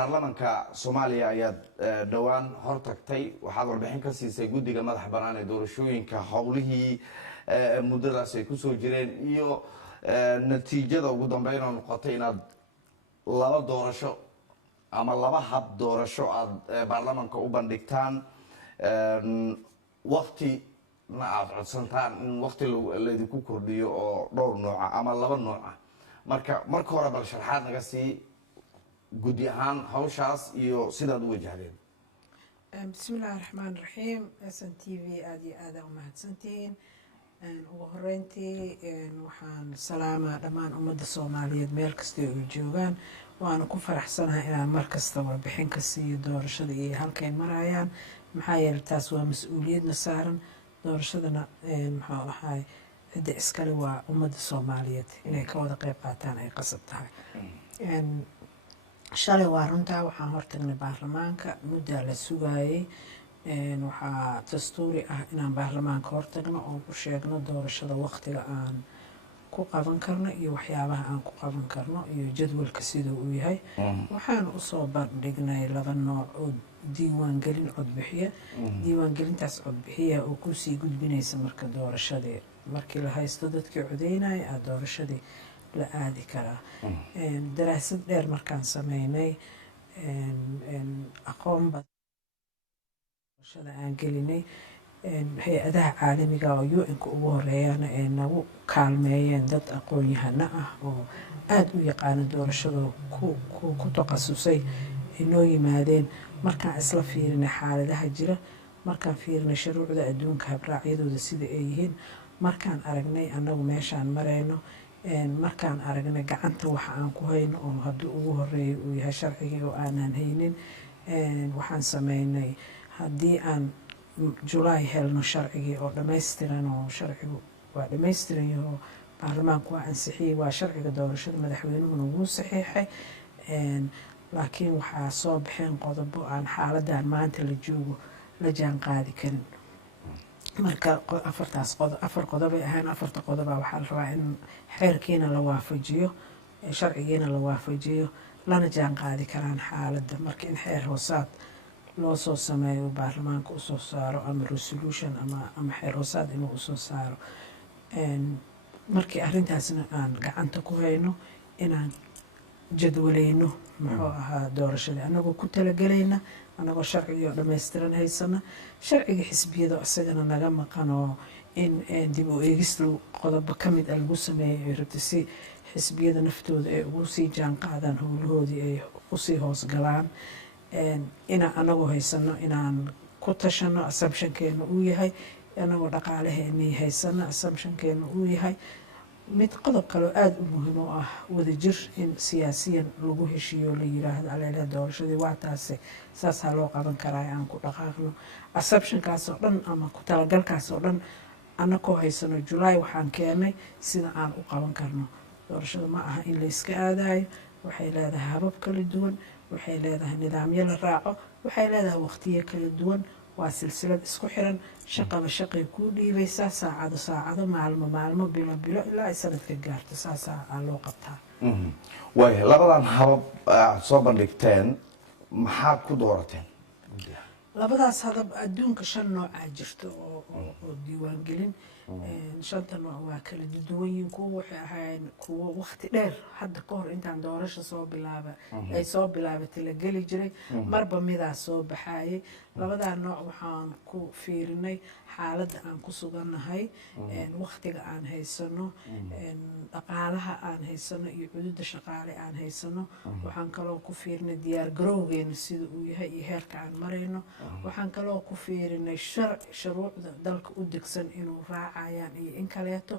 baarlamaanka Soomaaliya ayaa dhawaan hortagtay waxaad warbixin ka siisay guddiga madax bannaan ee doorashooyinka howlihii muddadaas ay ku soo jireen iyo natiijada ugu dambeyn oo noqotay inaad laba doorasho ama laba hab doorasho aad baarlamaanka u bandhigtaan waqti ma aad codsantaan in waqti laydinku kordhiyo oo dhowr nooca ama laba nooca marka hore bal sharaxaad naga sii guddi ahaan hawshaas iyo sidaad u wajahdeen. bismillaahi raxmaani raxiim SNTV aad iyo aad u mahadsantihiin. ugu horeyntii waxaan salaamaa dhammaan ummadda Soomaaliyeed meel kasta oo joogaan waana ku faraxsanahay inaan mar kasta warbixin ka siiyo doorashada iyo halkay marayaan maxaa yeelay taas waa mas'uuliyadna saaran doorashadana maxaa ahay cidda iskale waa ummadda Soomaaliyeed inay ka wada qayb qaataan ay qasab tahay. shalay waa runtaa waxaan hortagnay baarlamaanka muddo la sugayay waxaa dastuuri ah inaan baarlamaanka hortagno oo ku sheegno doorashada waqtiga aan ku qaban karno iyo waxyaabaha aan ku qaban karno iyo jadwalka sida uu yahay waxaan u soo bandhignay laba nooc oo diiwaan gelin codbixiye diiwaan gelintaas codbixiye oo ku sii gudbinaysa marka doorashadii markii la haysto dadkii codeynaya doorashadii la aadi karaa. daraasad dheer markaan sameynay aqoon aan gelinay hay-adaha caalamiga oo UN-ka ugu horeeyana ay nagu kaalmeeyeen dad aqoon-yahano ah oo aad u yaqaana doorashada ku takhasusay inoo yimaadeen markaan isla fiirinay xaaladaha jira markaan fiirinay shuruucda adduunka habraacyadooda sida ay yihiin markaan aragnay annagu meeshaan marayno markaan aragnay gacanta waxa aan ku hayno oo haddii ugu horeeyo uu yahay sharcigii oo aanan haynin waxaan sameynay haddii aan July helno sharcigii oo dhammaystiran oo sharcigu waa dhammaystiran yahay baarlamaanku waa ansixiyay waa sharciga doorashada madaxweynuhuna wuu saxiixay laakiin waxaa soo baxeen qodobo aan xaaladan maanta la joogo la jaan qaadi karin marka afar qodob ay ahaan afarta qodob waxaa la rabaa in xeerkiina la waafajiyo sharcigiina la waafajiyo lana jaan qaadi karaan xaaladda marka in xeer hoosaad loo soo sameeyo baarlamaanka u soo saaro ama resolution ama xeer hoosaad inuu u soo saaro markii arrintaasna aan gacanta ku hayno inaan jadwalayno muxuu ahaa doorashada anagoo ku talagelayna anagoo sharciga dhammaystiran haysana sharciga xisbiyada isagana naga maqan oo in dib u eegis qodobo ka mid ah lagu sameeyo rabta si xisbiyada naftooda ay ugu sii jaan qaadaan howlahoodii ay usii hoos galaan inaan anagoo haysano inaan ku tashano assumptionkeena uu yahay anagoo dhaqaalaheennii haysano assumptionkeena uu yahay mid qodob kale aad u muhiim u ah wadajir in siyaasiyan lagu heshiiyo la yiraahdo aleela doorashadii waa taasi saasaa loo qaban karaa aan ku dhaqaaqno assumptionkaas oo dhan ama ku talagalkaas oo dhan anagoo haysano July waxaan keenay sida aan u qaban karno doorashada ma aha in la iska aadayo waxay leedahay habab kala duwan waxay leedahay nidaamyo la raaco waxay leedahay waqtiyo kala duwan waa silsilad isku xiran shaqaba shaqay ku dhiibaysaa saacado maalmo bilo ilaa ay sanadka gaarto saasaa loo qabtaa. way labadan habab soo bandhigteen maxaad ku doorateen? labadaas hadab adduunka 5 nooc jirto oo diiwaan gelin shanta nooc waa kala duwan yihiin kuwa waxay ahaayeen kuwa waqti dheer hadda ka hor intaan doorasho soo bilaabatay la geli jiray marba midaa soo baxayay labadaa nooc waxaan ku fiirinay xaaladda aan ku sugannahay waqtiga aan haysano dhaqaalaha aan haysano iyo cududda shaqaale aan haysano waxaan kaloo ku fiirinay diyaar garowgeena sida uu yahay iyo heerka aan marayno waxaan kaloo ku fiirinay shuruucda dalka u degsan inuu raacayaan iyo in kaleeto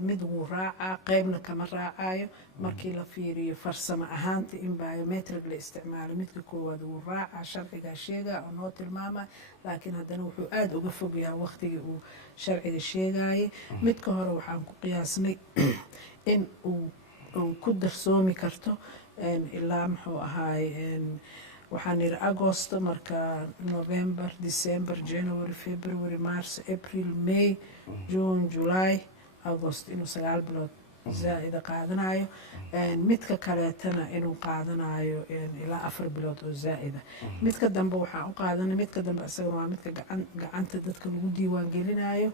mid wuu raacaa qaybna kama raacayo markii la fiiriyo farsamo ahaanta in biometric la isticmaalo midka koowaad wuu raacaa sharciga sheega oo noo tilmaama laakiin haddana wuxuu aad uga fog yahay waqtigii uu sharciga sheegayay midka hore waxaan ku qiyaasnay in uu ku darsoomi karto ilaa muxuu ahaay waxaan yidhi Agosto marka November December January February March April May June July August inuu 9 bilood zaa'ida qaadanayo midka kaleetana inuu qaadanayo ilaa 4 bilood oo zaa'ida midka dambe waxaa u qaadanay midka dambe isagana waa midka gacanta dadka lagu diiwaan gelinayo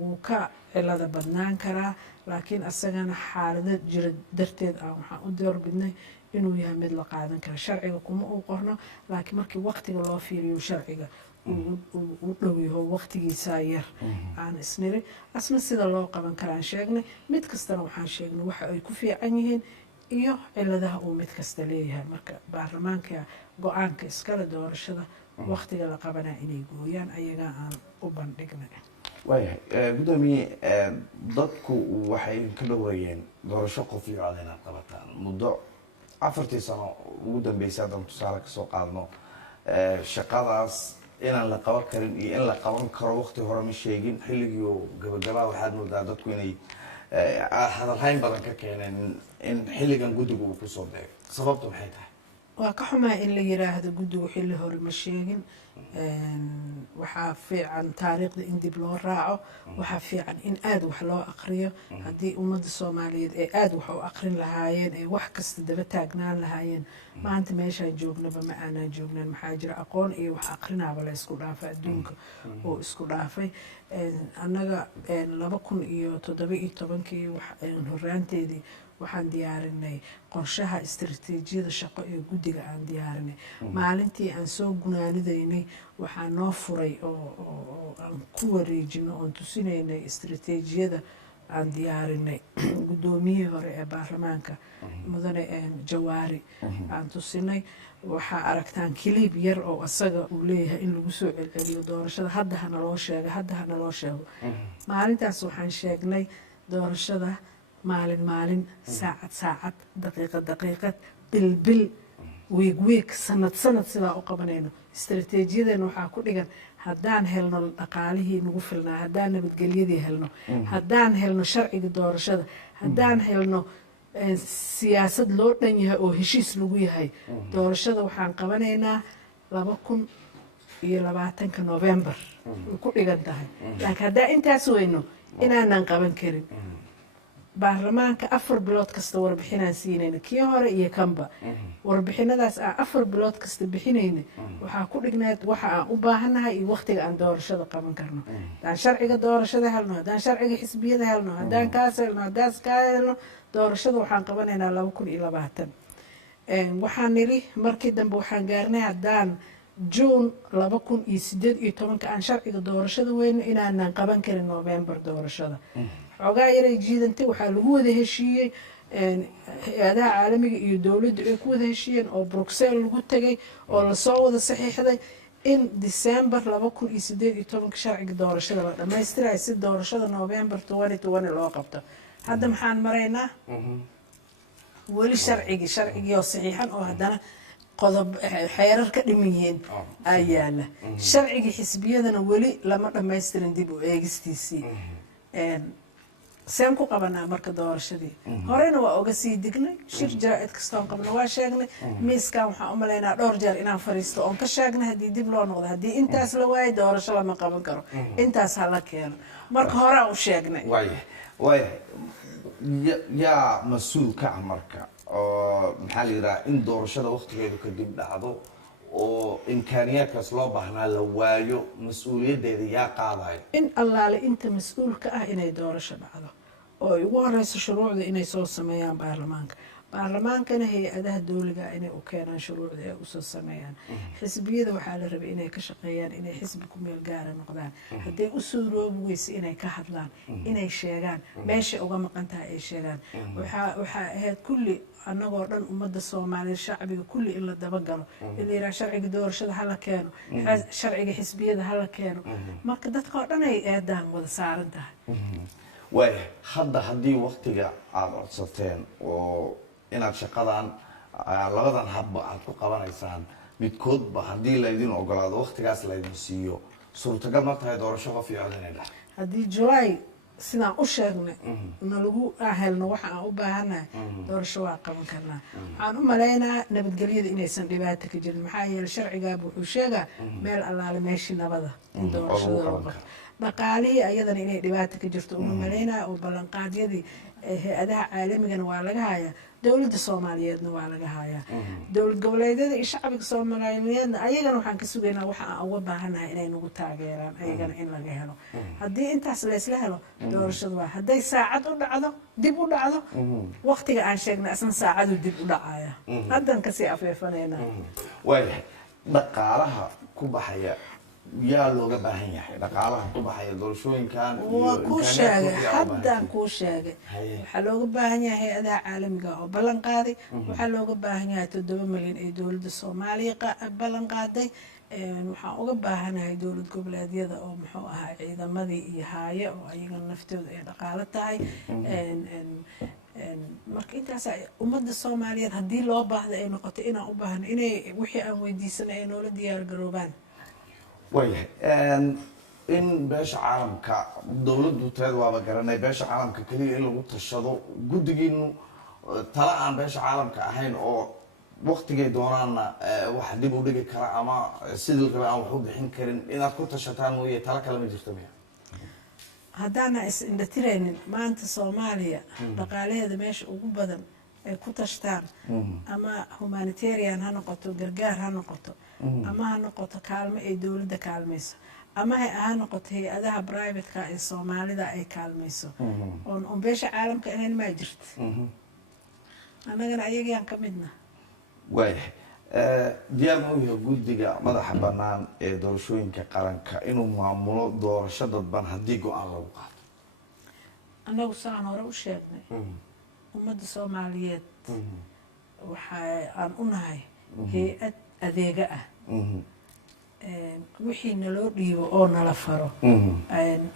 wuu ka cilada badnaan karaa laakiin asagana xaalado jira darteed waxaan u doorbidnay inuu yahay mid la qaadan karo sharciga kuma uu qorno laakiin markii waqtiga loo fiiriyo sharciga u dhow yaho waqtigiisa yar aan isniri asna sida loo qaban karaan sheegnay mid kastana waxaan sheegnay waxa ay ku fiican yihiin iyo ciladaha uu mid kasta leeyahay marka baarlamaanka go-aanka iskale doorashada waqtiga la qabanaa inay gooyaan ayaga aan u bandhignay waayahay gudoomiye dadku waxay ka dhaweeyeen doorasho qof iyo cod inaad qabataan muddo 4 sano ugu dambeysay haddaan tusaale kasoo qaadno shaqadaas inaan la qaban karin iyo in la qaban karo waqti hore ma sheegin xilligii oo gabagabaa waxaad moodaa dadku inay hadalhayn badan ka keeneen in xilligan guddigu uu kusoo beego sababtu maxay tahay waa ka xumaa in la yiraahdo guddigu xilli hore ma sheegin waxaa fiican taariikhda in dib loo raaco waxaa fiican in aad wax loo aqriyo haddii ummadda soomaaliyeed ay aad wax u aqrin lahaayeen ay wax kasta daba taagnaan lahaayeen maanta meeshaan joognaba ma aanaan joognaan maxaa jira aqoon iyo wax aqrinaaba la isku dhaafay adduunka oo isku dhaafay annaga 2017 horaanteedii waxaan diyaarinay qorshaha istiraatiijiyada shaqo ee guddiga aan diyaarinay maalintii aan soo gunaanidaynay waxaa noo furay oo aan ku wareejino oon tusinaynay istiraatiijiyada aan diyaarinay guddoomiyihii hore ee baarlamaanka mudane jawaari aan tusinay waxaa aragtaan kiliib yar oo asaga uu leeyahay in lagu soo celceliyo doorashada hadda hana loo sheego maalintaas waxaan sheegnay doorashada maalin saacad daqiiqad bil wiig sanad sidaa u qabanayno istiraatiijiyadeena waxaa ku dhigan haddaan helno dhaqaalihii nagu filnaa haddaan nabadgelyadii helno haddaan helno sharciga doorashada haddaan helno siyaasad loo dhan yahay oo heshiis lagu yahay doorashada waxaan qabanaynaa 2020 November way ku dhigan tahay laakiin haddaan intaas weyno inaanan qaban karin baarlamaanka 4 bilood kasta warbixinaan siinayna kii hore iyo kanba warbixinadaas aan 4 bilood kasta bixinayna waxaa ku dhignayd waxa aan u baahanahay iyo waqtiga aan doorashada qaban karno haddaan sharciga doorashada helno haddaan sharciga xisbiyada helno haddaan kaas helno doorashada waxaan qabanaynaa 2020 waxaan niri markii dambe waxaan gaarnay haddaan June 2018 aan sharciga doorashada weyno inaanan qaban karin November doorashada xogaa yaray jiidantay waxaa lagu wada heshiiyey hay-adaha caalamiga iyo dowladdu ay ku wada heshiiyeen oo Brussels lagu tagay oo lasoo wada saxiixday in December 2018 sharciga doorashada la dhammaystirayo si doorashada November 2020 loo qabto hadda maxaan maraynaa weli sharcigii oo saxiixan oo haddana qodob xeerar ka dhiman yihiin ayaala sharcigii xisbiyadana weli lama dhammaystirin dib u eegistiisii seen ku qabanaa marka doorashadii horena waa oga sii dignay shir jaraa'id kastoon qabna waa sheegnay miiskan waxaan u malaynaa dhowr jeer inaan fariisto oon ka sheegnay haddii dib loo noqdo haddii intaas la waayo doorasho lama qaban karo intaas ha la keeno marka horaa u sheegnay waayahay yaa mas-uul ka ah marka oo maxaa la yidhaha in doorashada waqtigeedu kadib dhacdo oo imkaaniyaadkaas loo baahnaa la waayo mas-uuliyaddeeda yaa qaadayo in allaale inta mas-uulka ah inay doorasho dhacdo oo ay ugu horeyso shuruucda inay soo sameeyaan baarlamaankana hay-adaha dowliga inay u keenaan shuruucda ay usoo sameeyaan xisbiyada waxaa la rabay inay ka shaqeeyaan inay xisbi ku meel gaara noqdaan hadday u suuroobi weyse inay ka hadlaan inay sheegaan meeshay uga maqan tahay ay sheegaan waxaa ahayd kulli annagoo dhan ummadda soomaaliyeed shacbiga kulli in la dabagalo in la yidhaha sharciga doorashada hala keeno sharciga xisbiyada hala keeno marka dadka oo dhan ay eedaan wada saaran tahay waaya hadda haddii waqtiga aada codsateen oo inaad shaqadan labadan habba aad ku qabanaysaan midkoodba haddii laydin ogolaado waqtigaas laydin siiyo suurtagal ma tahay doorasho qof iyo cod inay dhacdo haddii July sidaan u sheegnay nalagu helno waxa aan u baahanahay doorasho waa qaban karnaa waxaan u malaynaa nabadgelyada inaysan dhibaato ka jirin maxaa yeelay sharcigaaba wuxuu sheegaa meel allaale meeshii nabada in doorashada lagu qabto dhaqaalihii ayadana inay dhibaato ka jirto uma malaynaya oo ballanqaadyadii hay-adaha caalamigana waa laga hayaa dowladda soomaaliyeedna waa laga hayaa dowlad goboleedyada iyo shacbiga soomaaliyeedna ayagana waxaan ka sugaynaa waxa aan uga baahanahay inay nagu taageeraan ayagana in laga helo haddii intaas laysla helo doorashadu waa hadday saacad u dhacdo dib u dhacdo waqtiga aan sheegnay asna saacadu dib u dhacaya haddan kasii afeefanayna waayahay dhaqaalaha ku baxaya yaa looga baahan yahay dhaqaalaha ku baxaya doorashooyinkan waa kuu sheegay haddaan kuu sheegay waxaa looga baahan yahay hay-adaha caalamiga oo ballan qaaday waxaa looga baahan yahay 7 milyan ee dowladda soomaaliya ballan qaaday waxaan uga baahanahay dowlad goboleedyada oo muxuu ahaa ciidamadii iyo haaye oo ayagana naftooda ay dhaqaalo tahay marka intaas ummadda soomaaliyeed haddii loo baahda ay noqoto inaan u baahno inay wixii aan weydiisanay ay noola diyaar garoobaan waayahay in beesha caalamka dowladdu teed waaba garanay beesha caalamka keliya in lagu tashado guddigiinu tala aan beesha caalamka ahayn oo waqtigay doonaanna wax dib u dhigi kara ama sidii raba aan wax u bixin karin inaad ku tashataan mooye tala kale ma jirto miya haddaana is-indhatiraynin maanta soomaaliya dhaqaalaheeda meesha ugu badan ay ku tashtaan ama humanitarian ha noqoto gargaar ha noqoto ama ha noqoto kaalmo ay dowladda kaalmayso ama ha noqoto hay-adaha privateka ee soomaalida ay kaalmayso oon beesha caalamka ahayn maa jirta annagana ayagaan ka midna waayahay diyaar ma u yahay guddiga madaxa bannaan ee doorashooyinka qaranka inuu maamulo doorasho dadban haddii go-aan lagu qaato annagu saan hore u sheegnay ummadda soomaaliyeed waxa aan u nahay hay-ad adeega ah wixii naloo dhiibo oo nala faro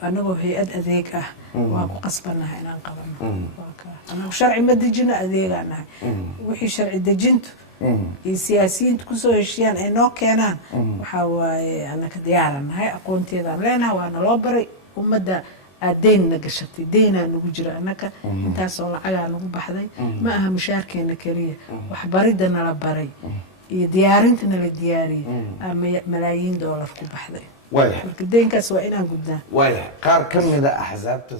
annagoo hay-ad adeeg ah waa ku qasbannahay inaan qabano annagu sharci ma dejino adeegaa nahay wixii sharci dejintu iyo siyaasiyiintu kusoo heshiyaan ay noo keenaan waxaa waaye annaka diyaaran nahay aqoonteedaan leenahay waa naloo baray ummadda aad deynna gashatay deynaa nagu jira annaka intaasoo lacagaa nagu baxday ma aha mushaarkeena keliya waxbaridda nala baray iyo diyaarinta nala diyaariyey malaayiin doolar ku baxday marka deynkaas waa inaan gudnaa waayahay qaar ka mida axsaabta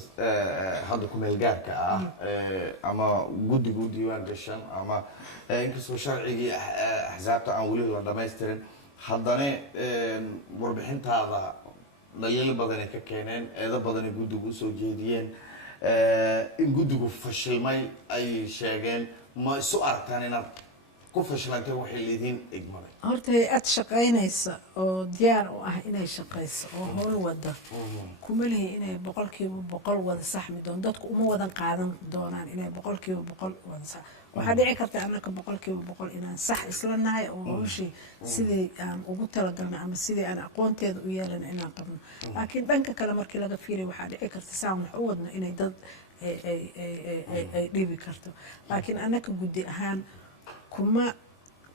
hadda ku-meel gaarka ah ama guddiga u diiwaan gashan ama inkastoo sharcigii axsaabta aan weli la dhamaystirin haddana warbixintaada dhaliilo badanay ka keeneen eedo badanay guddigu usoo jeediyeen in guddigu fashilmay ay sheegeen ma isu aragtaan inaad ku fashilantay waxay leediin igmaday horta hay-ad shaqaynaysa oo diyaar u ah inay shaqayso oo howl wada kuma lihi inay 100% wada saxmi doon dadku uma wadan qaadan doonaan inay 100% wada sax waxaa dhici karta annaka 100% inaan sax isla nahay oo howshii sidii aan ugu talagalnay ama sidii aan aqoonteeda u yeelanay inaan qabno laakiin dhanka kale markii laga fiiriyo waxaa dhici karta saan wax u wadno inay dad ay dhibi karto laakiin annaka guddi ahaan kuma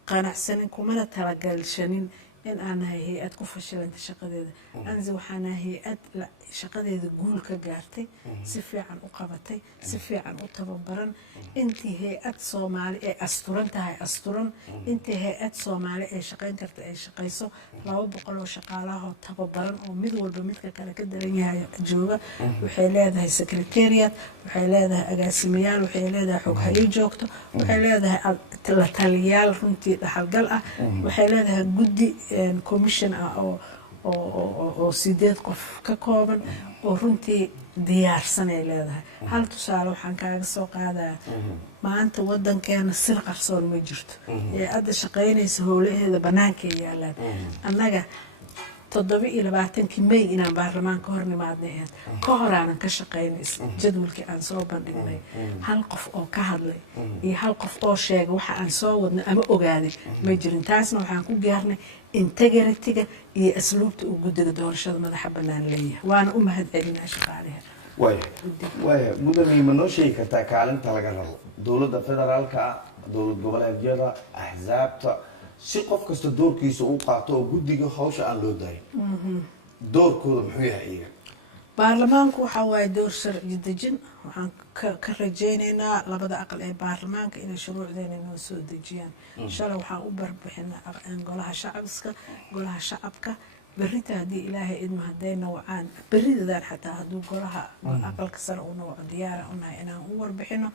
qanacsanin kumana talagalshanin in aan nahay hay-ad ku fashilanta shaqadeeda anzi waxaan nahay hay-ad shaqadeeda guul ka gaartay si fiican u qabatay si fiican u tababaran intii hay-ad soomaali ay asturan tahay asturan intii hay-ad soomaali ay shaqayn karta ay shaqayso 200 oo shaqaalahoo tababaran oo mid walba midka kale ka daran yahay jooga waxay leedahay secretariat waxay leedahay agaasimayaal waxay leedahay xog hay joogto waxay leedahay la taliyaal runtii dhaxalgal ah waxay leedahay guddi commission ah oo 8 qof ka kooban oo runtii diyaarsan ay leedahay hal tusaale waxaan kaaga soo qaadaa maanta wadankeena sir qarsoon ma jirto ee hadda shaqaynaysa howlaheeda banaanka yaalaan annaga 27 May inaan baarlamaanka hor nimaadnay ka hor aanan ka shaqaynay jadwalkii aan soo bandhignay hal qof oo ka hadlay iyo hal qof oo sheegay waxa aan soo wadnay ama ogaaday ma jirin taasna waxaan ku gaarnay integrity-ga iyo asluubta uu guddiga doorashada madaxa bannaan leeyahay waana u mahadcelinaa shaqaalaha waaya mudane ma noo sheegi kartaa kaalinta laga rabo dowladda federaalka dowlad goboleedyada axsaabta si qof kasta doorkiisa uu qaato oo guddiga hawsha aan loo daayin doorkooda muxuu yahay iyaga baarlamaanku waxa waaye door sharci dejin waxaan ka rajaynaynaa labada aqal ee baarlamaanka inay shuruucdeena noo soo dejiyaan shalay waxaan u barbixinaa golaha shacabka berrita haddii ilaahay idma hadday nawcaan berridadan xataa hadduu golaha aqalka sare uu nawco diyaara unahay inaan u warbixino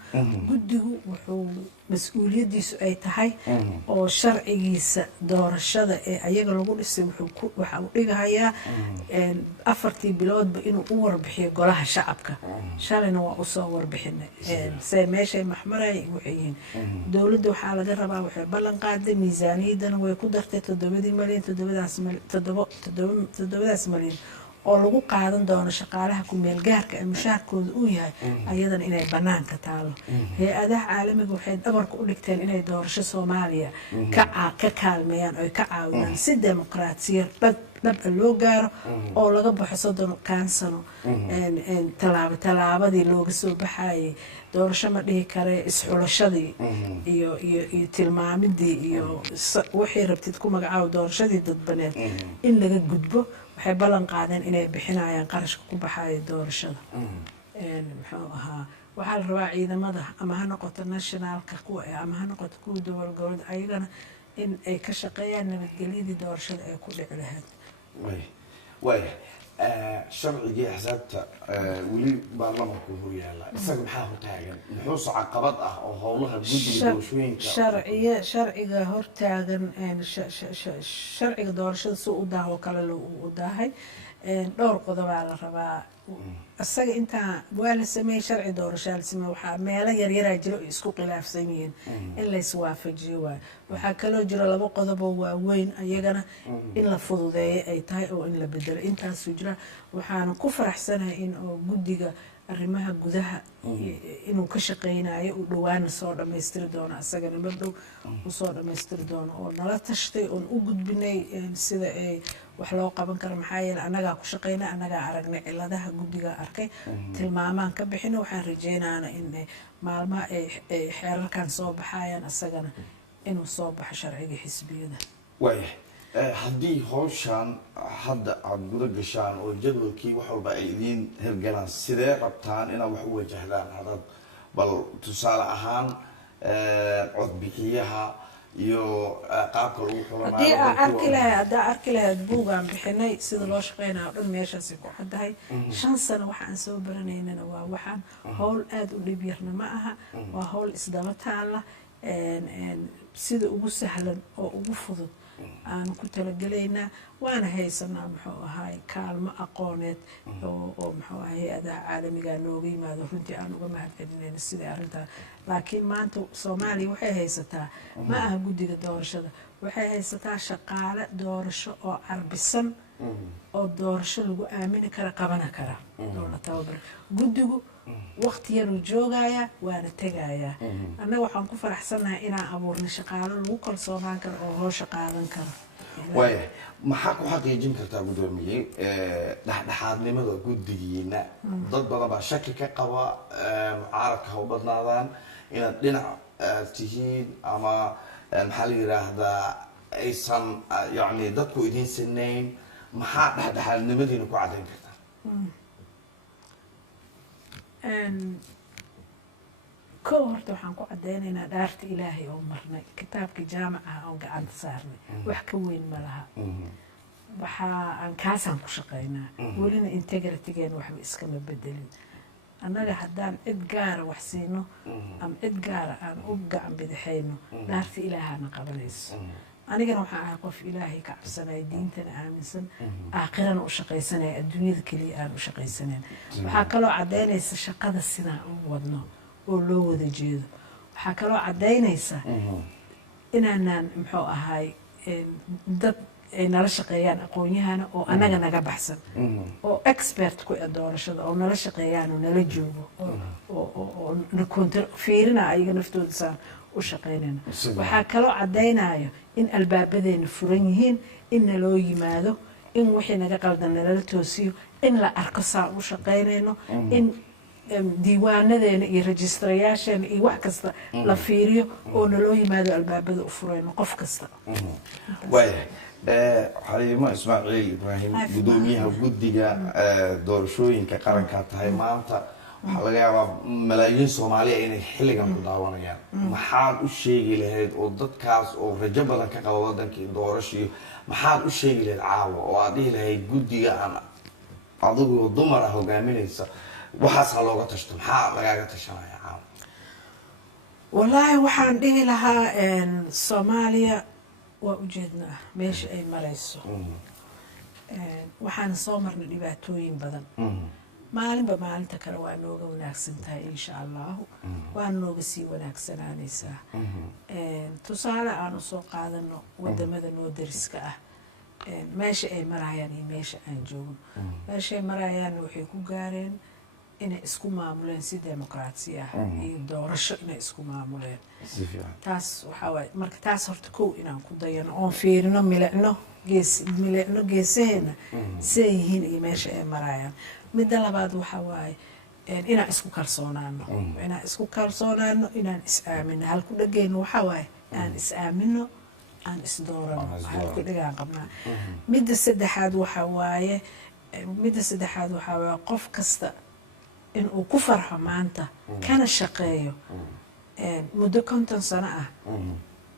guddigu wuxuu mas-uuliyaddiisu ay tahay oo sharcigiisa doorashada ee ayaga lagu dhisay waxa uu dhigahayaa 4 biloodba inuu u warbixiyo golaha shacabka shalayna waa usoo warbixinay se meeshay maxmaray waxay yihiin dowladda waxaa laga rabaa waxay ballan qaaday miisaaniyaddana way ku dartay 7 milyan 7 milyan oo lagu qaadan doono shaqaalaha ku-meel gaarka ee mushaarkooda uu yahay ayadana inay bannaanka taalo hay-adaha caalamiga waxay dhabarka u dhigteen inay doorasho Soomaaliya ka kaalmeeyaan oo ka caawiyaan si dimuqraadiyad dhab loo gaaro oo laga baxo 30 sano tallaabadii looga soo baxayay doorasho ma dhihi kare isxulashadii iyo tilmaamidii iyo wixii rabtid ku magacaabo doorashadii dadbaneed in laga gudbo waxay ballan qaadeen inay bixinayaan qarashka ku baxaya doorashada muxuu ahaa waxaa la rabaa ciidamada ama ha noqoto nationalka kuwa ama ha noqoto kuwa dowlad ayagana in ay ka shaqeeyaan nabadgelyadii doorashada ay ku dhici lahayd sharcigii axsaabta weli baarlamanku hor yaala isaga maxaa hortaagan muxuuse caqabad ah oo howlaha guddiga doorashooyinka sharciga hortaagan sharciga doorashada si u daaho kale u daahay dhowr qodobaa la rabaa isaga intaa waa la sameeyey sharci doorashaa la sameeyey waxaa meelo yaryaraa jiro ay isku khilaafsan yihiin in la iswaafajiyo waayo waxaa kaloo jira 2 qodob oo waaweyn ayagana in la fududeeyo ay tahay oo in la bedelo intaasuu jira waxaana ku faraxsanahay in oo guddiga arrimaha gudaha inuu ka shaqeynayo uu dhawaana soo dhammaystiri doono asagana mardhow uu soo dhammaystiri doono oo nala tashtay oon u gudbinay sida ay wax loo qaban karo maxaa yeelay annagaa ku shaqeynay annagaa aragnay ciladaha guddiga arkay tilmaamaan ka bixino waxaan rajeynaana in maalmaha ay xeerarkan soo baxayaan asagana inuu soo baxo sharciga xisbiyada haddii howshaan hadda aada guda gashaan oo jadwalkii wax walba ay idiin hirgalaan sidee qabtaan inaad wax u wajahdaan hadad bal tusaale ahaan codbixiyaha iyo qaabka lagu xulanayo haddaa arki lahayd buugaan bixinay sida loo shaqeynayo dhan meeshaasi ku caddahay 5 sano waxaan soo baranaynana waa waxaan howl aada u dhib yarna ma aha waa howl isdaba taala sida ugu sahlan oo ugu fudud aan ku talagelaynaa waana haysanaa muxuu ahaay kaalmo aqooneed oo muxuu ahaay hay-adaha caalamiga nooga yimaado runtii aan uga mahadcelinayna sidai arrintaa laakiin maanta Soomaaliya waxay haysataa ma aha guddiga doorashada waxay haysataa shaqaale doorasho oo carbisan oo doorasho lagu aamini kara qabana kara dowlad tababar guddigu waqti yaruu joogayaa waana tegayaa annaga waxaan ku faraxsanahay inaan abuurnay shaqaalo lagu kalsoonaan karo oo howsha qaadan karo maxaa ku xaqiijin kartaa guddoomiye dhexdhexaadnimada guddigiina dad badan baa shaki ka qaba mucaaradka ha u badnaadaan inaad dhinac tihiin ama maxaa la yiraahdaa aysan yani dadku idiin sinayn maxaa dhexdhexaadnimadiina ku caddayn kartaa kow horta waxaan ku caddeynaynaa dhaarta ilaahay oo marnay kitaabkii jaamacaha oon gacanta saarnay wax ka weyn ma laha waxaa kaasaan ku shaqeynaa welina integritygeena waxba iskama bedelin annaga haddaan cid gaara wax siino ama cid gaara aan u gacan bidixayno dhaarta ilaahana qabanayso anigana waxaan ahay qof ilaahay ka cabsanaya diintana aaminsan aakhirana u shaqaysanaya adduunyada keliya aan u shaqaysanayn waxaa kaloo caddaynaysa shaqada sidaan u wadno oo loo wada jeedo waxaa kaloo caddaynaysa inaanaan muxuu ahaay dad ay nala shaqeeyaan aqoon-yahana oo annaga naga baxsan oo expert ku doorashada oo nala shaqeeyaan oo nala joogo oo fiirina ayaga naftooda saan u shaqeynayna waxaa kaloo caddaynayo in albaabadeena furan yihiin in naloo yimaado in wixii naga qaldan nalala toosiyo in la arko saan u shaqeynayno in diiwaanadeena iyo registrayaasheena iyo wax kasta la fiiriyo oo naloo yimaado albaabada u furayno qof kasta xaliimo ismaaciil ibraahim guddoomiyaha guddiga doorashooyinka qarankaa tahay maanta waxaa laga yaabaa malaayiin soomaaliya inay xilligan ku daawanayaan maxaad u sheegi lahayd oo dadkaas oo rajo badan ka qaba wadankii doorashiyo maxaad u sheegi lahayd caawa oo aad dhihi lahayd guddiga aan adigu dumar ah hogaaminaysa waxaasaa looga tashto maxaa lagaaga tashanaya caawa wallaahi waxaan dhihi lahaa soomaaliya waa ujeednaa meesha ay marayso waxaan soo marnay dhibaatooyin badan maalinba maalinta kale waa nooga wanaagsan tahay insha allahu waana nooga sii wanaagsanaanaysaa tusaale aan usoo qaadano wadamada noo dariska ah meesha ay marayaan iyo meesha aan joogno meeshaay marayaanna waxay ku gaareen inay isku maamuleen si dimuqraasi ah iyo doorasho inay isku maamuleen taas waxaa waaye marka taas horta kow inaan ku dayano oon fiirino milicno geesaheena siday yihiin iyo meesha ay marayaan midda labaad waxaa waaye inaan isku kalsoonaano inaan is-aamino halku dhageyno waxaa waaye aan is-aamino aan isdoorano halku dhagaan qabnaa midda saddexaad waxaa waaye qof kasta inuu ku farxo maanta kana shaqeeyo muddo 50 sano ah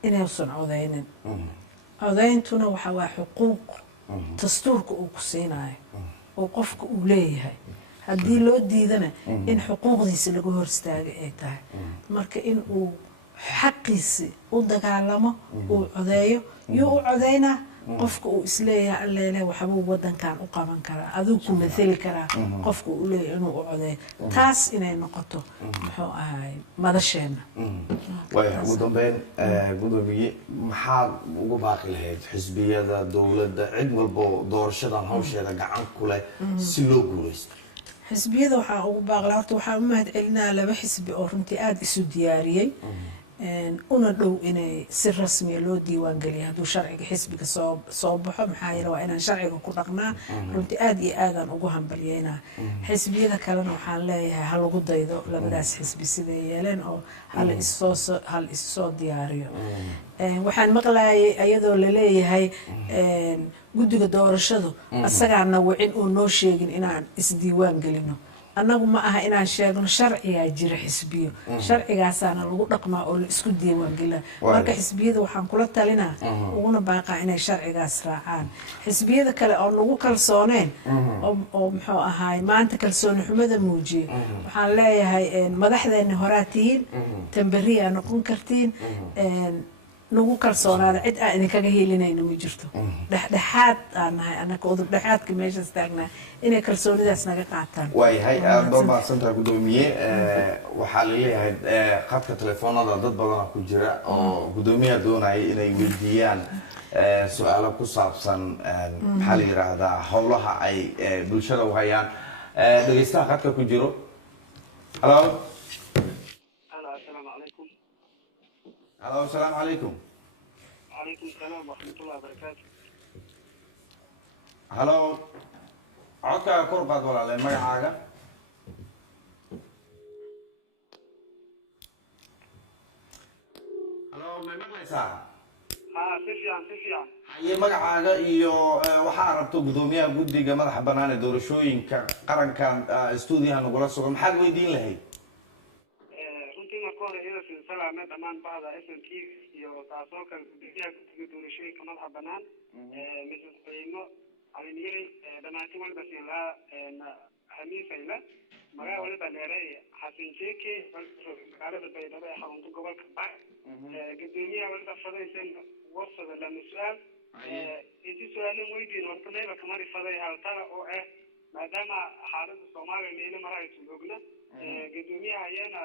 inuusan codeynin codeyntuna waxaa waa xuquuq dastuurka uu ku siinayo oo qofka uu leeyahay haddii loo diidana in xuquuqdiisa lagu hor istaagay ay tahay marka in uu xaqiisi u dagaalamo uu codeeyo yuu u codeynaa qofka uu isleeyahay alleele waxbuu wadankan u qaban karaa aduu ku mathali karaa qofka uu leeyahay inuu u codeeyo taas inay noqoto muxuu ahaay madasheena waaya ugu dambeyn gudoomiye maxaad ugu baaqi lahayd xisbiyada dowladda cid walbo doorashadan hawsheeda gacan ku leh si loo guuleysto xisbiyada waxaa ugu baaqla horta waxaan u mahad celinaa 2 xisbi oo runtii aada isu diyaariyey una dhow inay si rasmiya loo diiwaan geliyo hadduu sharciga xisbiga soo baxo maxaa yeele waa inaan sharciga ku dhaqnaa runtii aada iyo aadaan ugu hambalyeynaa xisbiyada kalena waxaan leeyahay ha lagu daydo labadaas xisbi siday yeeleen oo hal issoo diyaariyo waxaan maqlayay iyadoo laleeyahay guddiga doorashadu asagaana wicin oo noo sheegin inaan isdiiwaan gelino annagu ma aha inaan sheegno sharcigaa jira xisbiyo sharcigaasaana lagu dhaqmaa oo la isku diiwaangelina marka xisbiyada waxaan kula talinaa uguna baaqaa inay sharcigaas raacaan xisbiyada kale oo nagu kalsooneen oo muxuu ahaay maanta kalsooni xumada muujiye waxaan leeyahay madaxdeena horaa tihiin tamberiyaa noqon kartiin nagu kalsoonaada cid aan idinkaga helinayna ma jirto dhexdhexaad aan nahay anaka udub dhexaadka meeshaas taagnaa inay kalsoonidaas naga qaataan waayahay aada baa mahadsantaha gudoomiye waxaa laleeyahay khadka telefoonada dad badana ku jira oo gudoomiyaha doonaya inay weydiiyaan su-aalo ku saabsan maxaa la yidhaahdaa howlaha ay bulshada u hayaan dhegeystaha khadka ku jiro halo السلام عليكم. وعليكم السلام ورحمة الله وبركاته. هلو عدك كوربات ولا لا ما حاجة؟ هلو ما مقليسا؟ سفيان. هي ما حاجة إيو وحاربتو قدوميها قدي جمال حبنان دورشوين كقرن كان استوديها نقول سوق محل ويدين لهي. salaamay dhamaan bacda SNT iyo taasoo kale guddiga doorashooyinka madaxa banaan Mrs. Qiimo Aliniyay dhamaantii walba siin lahaa Xamiisayla magaca waliba dheeray Xasan Jeeke magaalada Baydhabo ee xarunta gobolka Baay gudoomiyaha waliba fadaysan warsada la mas'uul intii su'aalaha weydiin horta meeba kamari faday haltala oo maadaama xaaladda Soomaaliya meelo marayso ogna gudoomiyaha ayana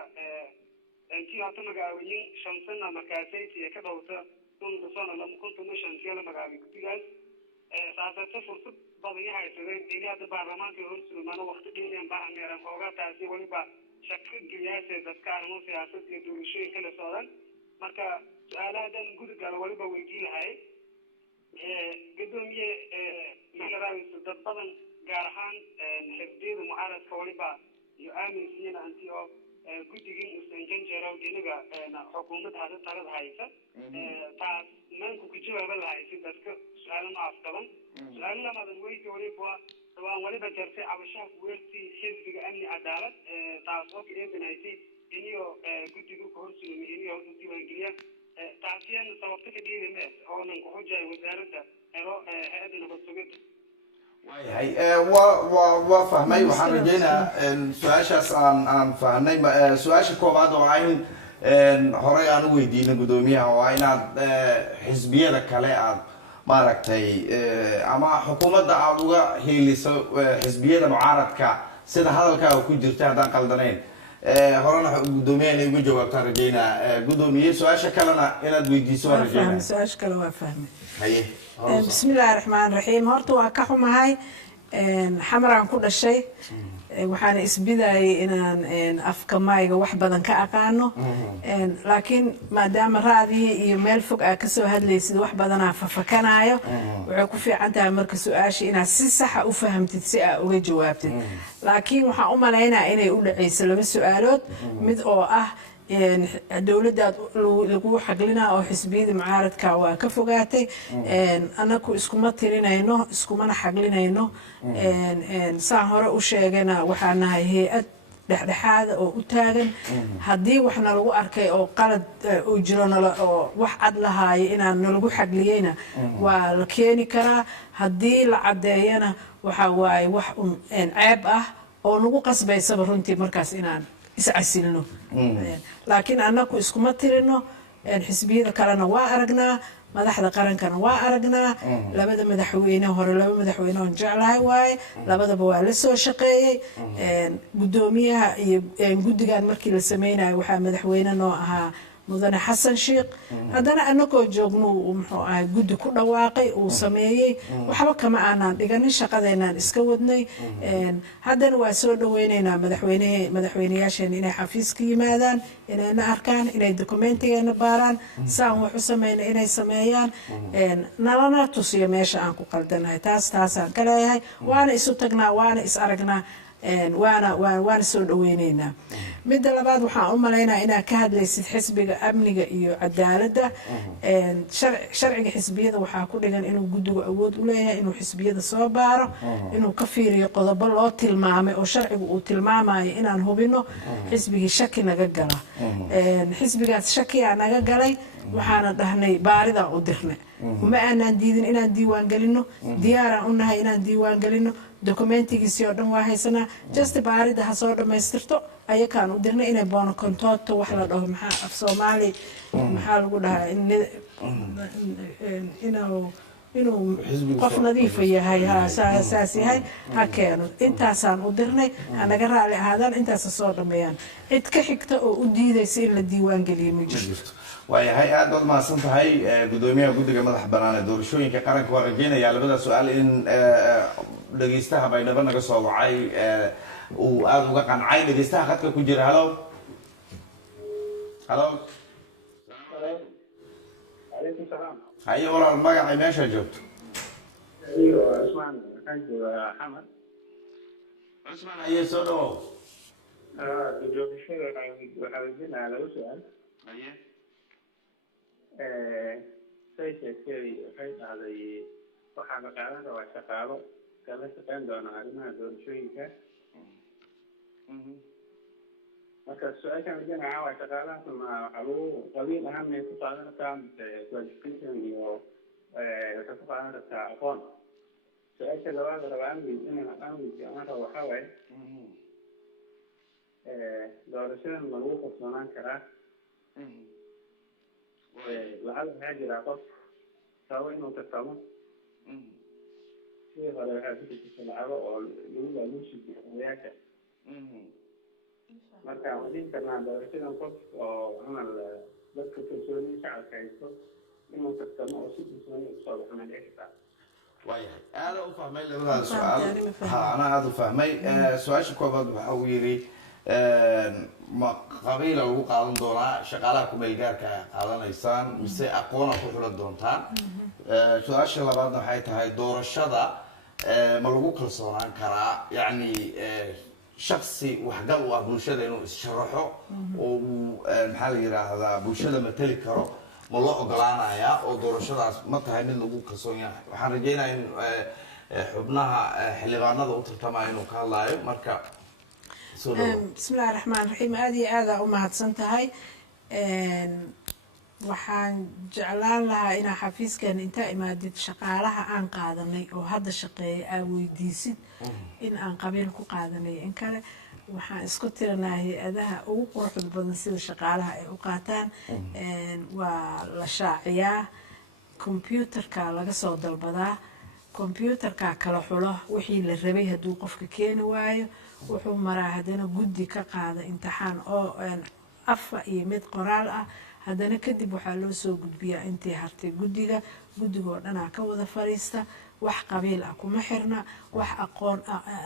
intii hata magaalooyin 5 sano markaasay ka dhawta kun sano lama kuntu mishan kala magaalo guddigaas saasata fursad badan yahay sidii baarlamaanka horsuumana waqti dheer baan meeran ooga taasi waliba shaqo giyaasay dadka arrimo siyaasad iyo doorashooyin kala socdaan marka su'aalahan guddiga waliba weydiinahay gudoomiye magaalada dad badan gaar ahaan xisbiyada mucaaradka waliba iyo aaminsiina antii oo guddigii uusan janjeerow dhinaga xukuumadda hadda talada haysa taas maanku ku jawaaba lahaysid dadka su-aalo noocaas qaban su-aalo lamadan weydi waliba waan waliba jartay cabashaha weertii xisbiga amni cadaalad taas oo ka eedinaysay iniyo guddiga ku horsulmi iniyo u diiwaangeliyaan taasiyana sababta ka dhiidime oonan ku xujay wasaaradda ero hay-adda nabad sugidda waayahay waa fahmay waxaan rajeynayaa su-aashaas aan fahnay su-aasha koobaad oo in horey aan u weydiinay guddoomiyaha waa inaad xisbiyada kale aad maaragtay ama xukuumadda aada uga hiiliso xisbiyada mucaaradka sida hadalkaaga ku jirta haddaan qaldanayn horena guddoomiyaha inay uga jawaabtaan rajeynaa guddoomiye su-aasha kalena inaad weydiiso waan rajeynaa su-aasha kale waa fahmay haye بسم الله الرحمن الرحيم horta waa ka xumahay xamaraan ku dhashay waxaan isbidayay inaan afka mayga wax badan ka aqaano laakiin maadaama raadii iyo meel fog aa kasoo hadlaysid wax badanaa fafakanaayo waxay ku fiican tahay marka su-aasha inaad si saxa u fahamtid si aa uga jawaabtid laakiin waxaan u malaynaa inay u dhacayso laba su-aalood mid oo ah dowladda lagu xaqlinaa oo xisbiyada mucaaradka waa ka fogaatay anaku iskuma tirinayno iskumana xaqlinayno saan hore u sheegana waxaa nahay hay-ad dhexdhexaada oo u taagan haddii waxna lagu arkay oo qalad uu jiro oo wax cad lahaayo inaan nalagu xaqliyeyna waa la keeni karaa haddii la caddeeyana waxa waaye wax ceeb ah oo nagu qasbaysaba runtii markaas inaan iscasilno laakiin annaku iskuma tirino xisbiyada kalena waa aragnaa madaxda qarankana waa aragnaa labada madaxweyne hore laba madaxweyne oon jeclahay waaye labadaba waa la soo shaqeeyey guddoomiyaha iyo guddigan markii la sameynayo waxaa madaxweyne noo ahaa mudane xasan sheekh haddana anagoo joogno muxuu ahay guddi ku dhawaaqay uu sameeyey waxba kama aanaan dhiganin shaqadeynaan iska wadnay haddana waa soo dhaweyneynaa madaxweyneyaasheena inay xafiiska yimaadaan inayna arkaan inay dokumentigeena baaraan saan wax u sameyna inay sameeyaan nalana tusiyo meesha aan ku qaldanahay taasaan ka leeyahay waana isu tagnaa waana is aragnaa waana soo dhaweyneynaa midda labaad waxaan u malaynaa inaad ka hadlaysid xisbiga amniga iyo cadaaladda sharciga xisbiyada waxaa ku dhigan inuu guddigu awood u leeyahay inuu xisbiyada soo baaro inuu ka fiiriyo qodobo loo tilmaamay oo sharcigu uu tilmaamayo inaan hubino xisbigii shaki naga gala xisbigaas shakiyaa naga galay waxaana dhahnay baaridaa u dirnay uma aanaan diidin inaan diiwaan gelino diyaaraan u nahay inaan diiwaan gelino dokumentigiisii oo dhan waa haysanaa just baarida ha soo dhammaystirto ayakaan u dirnay inay boono kontooto wax la dhaho maxaa af soomaali maxaa lagu dhahaa inuu qof nadiifa yahay saas yahay ha keeno intaasaan u dirnay hanaga raali ahaadaan intaasa soo dhammeeyaan cid ka xigta oo u diidaysa in la diiwaan geliyo ma jirto waayahay aad baad mahadsan tahay guddoomiyaha guddiga madaxa bannaan ee doorashooyinka qaranka waa rajeynayaa labada su-aal in dhegeystaha baydhabo naga soo wacay uu aada uga qancay dhegeystaha khadka ku jira halo calaykum salaam haye walaal magacay meesha joogto cusmaan waxaan joogaa xamar cusmaan haye soo dhawow guddoomishada waxaa weydiinaa laba su-aal haye say sheegtay waxay dhahday waxaa la qaadan rabaa shaqaalo kala shaqeyn doona arrimaha doorashooyinka marka su-aashaan weydiinaya waa shaqaalahaas ma waxaa lagu qabiil ahaan may ku qaadan rabtaa mise qualification iyo waxay ku qaadan rabtaa aqoon su-aasha labaad raba aan rabo waxaa waaye doorashadan ma lagu kalsoonaan karaa lacag waxaa jiraa qof rabo inuu tartamo sidii hore waxaa ku jirta lacago oo lagu laaluushiyo odayaasha marka wadiin karnaa doorashadan qof oo camal dadka kalsooni shacabka haysto inuu tartamo oo si kalsooni usoo baxna dhici kartaa waayahay aada u fahmay labadaas su-aal ana aada u fahmay su-aasha koobaad waxa uu yidhi ma qabiila lagu qaadan doonaa shaqaalaha kumeel gaarka ay qaadanaysaan mise aqoona ku xulan doontaan su-aasha labaadna waxay tahay doorashada ma lagu kalsoonaan karaa yacni shaksi waxgal u ah bulshada inuu is-sharaxo oo uu maxaa la yidhaahdaa bulshada matali karo ma loo ogolaanayaa oo doorashadaas ma tahay mid lagu kalsoon yahay waxaan rajaynayaa in xubnaha xildhibaanada u tartamaya inuu ka hadlaayo marka bismillahi raxmaan raxiim aada iyo aada u mahadsan tahay waxaan jeclaan lahaa inaa xafiiskan intaa imaadid shaqaalaha aan qaadanay oo hadda shaqeeya aa weydiisid in aan qabiil ku qaadanay in kale waxaan isku tiranaa hay-adaha ugu quruxda badan sida shaqaalaha ay u qaataan waa la shaaciyaa combyuutarka laga soo dalbadaa combyuutarka kala xulo wixii la rabay hadduu qofka keeni waayo wuxuu maraa haddana guddi ka qaada imtixaan oo afa iyo mid qoraal ah haddana kadib waxaa loo soo gudbiyaa intii hartay guddigoo dhanaa ka wada fadhiista wax qabiil ah kuma xirna wax aqoon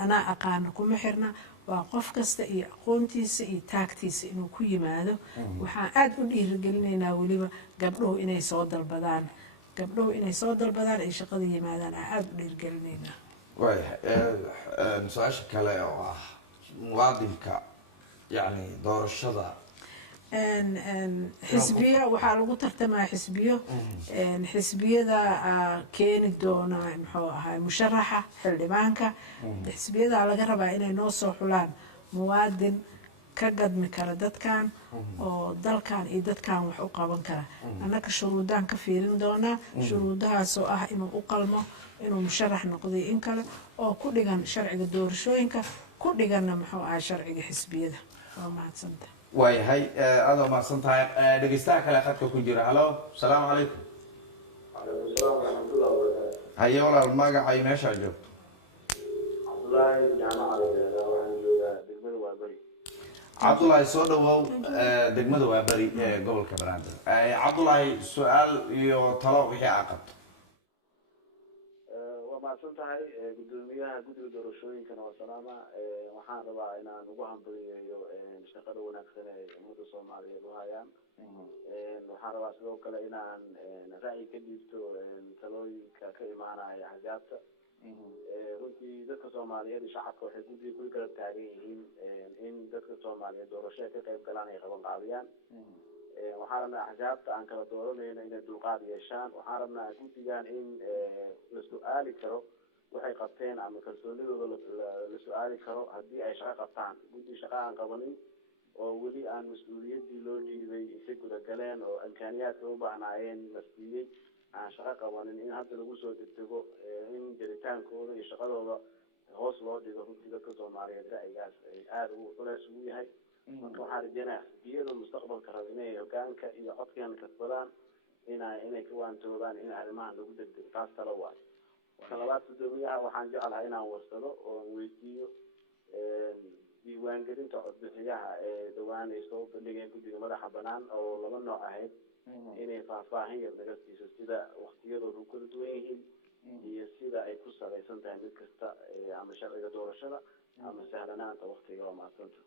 anaa aqaana kuma xirna waa qof kasta iyo aqoontiisa iyo taagtiisa inuu ku yimaado waxaan aada u dhiirigelinaynaa weliba gabdhuhu inay soo dalbadaan ay shaqada yimaadaan aan aada u dhiirigelinaynaa su-aasha kale oo ah muwaadinka yani doorashada xisbiyo waxaa lagu tartamaa xisbiyada keeni doona muxuu ahaa musharaxa xildhibaanka xisbiyadaa laga rabaa inay noo soo xulaan muwaadin ka gadmi kara dadkan oo dalkan iyo dadkan wax u qaban kara annaka shuruudaan ka fiirin doonaa shuruudahaasoo ah inuu u qalmo inuu musharax noqday in kale oo ku dhigan sharciga doorashooyinka ku dhiganna muxuu ahaa sharciga xisbiyada waa mahadsanta waayahay aada waa mahadsan tahay dhegeystaha kale khadka ku jira halo asalaamu calaykum haye walaal magacay meeshaa joogto cabdullaahi soo dhawow degmada waa beri ee gobolka banaadir cabdullaahi su-aal iyo talo wixii aa qabto waa mahadsan tahay gudoomiyaha guddiga doorashooyinkana waa salaama waxaan rabaa inaan ugu hambaliyeeyo shaqada wanaagsan ee ummadda soomaaliyeed u hayaan waxaan rabaa sidoo kale inaan ra'yi ka dhiibto talooyinka ka imaanaya axzaabta runtii dadka soomaaliyeed iyo shacabka waxay guddiga ku garab taagan yihiin in dadka soomaaliyeed doorashada ka qayb galaan ay qaban qaabiyaan waxaan rabnaa axzaabta aan kala dooranayno inay dulqaad yeeshaan waxaan rabnaa guddigan in la su-aali karo waxay qabteen ama kalsoonidooda la su-aali karo haddii ay shaqo qabtaan guddi shaqo aan qabanin oo weli aan mas-uuliyaddii loo dhiibay isa gudagaleen oo imkaaniyaadka u baahnaayeen la siiyey aan shaqo qabanin in hadda lagu soo degdego in jiritaankooda iyo shaqadooda hoos loo dhigo runtii dadka soomaaliyeed ra'yigaas ay aada ugu culeys ugu yahay marka waxaan rajeynaya xisbiyada mustaqbalka raba inay hogaanka iyo codkeena kasbadaan inay ka waantoobaan in arrimahan lagu degdego taas tala waayo marka labaad gudoomiyaha waxaan jeclahay inaan warsado oo weydiiyo diiwaangelinta codbixiyaha ee dhawaan ay soo bandhigeen guddiga madaxa banaan oo laba nooc ahayd inay faahfaahin yar naga siiso sida waktiyadooda u kala duwan yihiin iyo sida ay ku salaysan tahay mid kasta ama sharciga doorashada ama sahlanaanta waktiga waa mahadsanta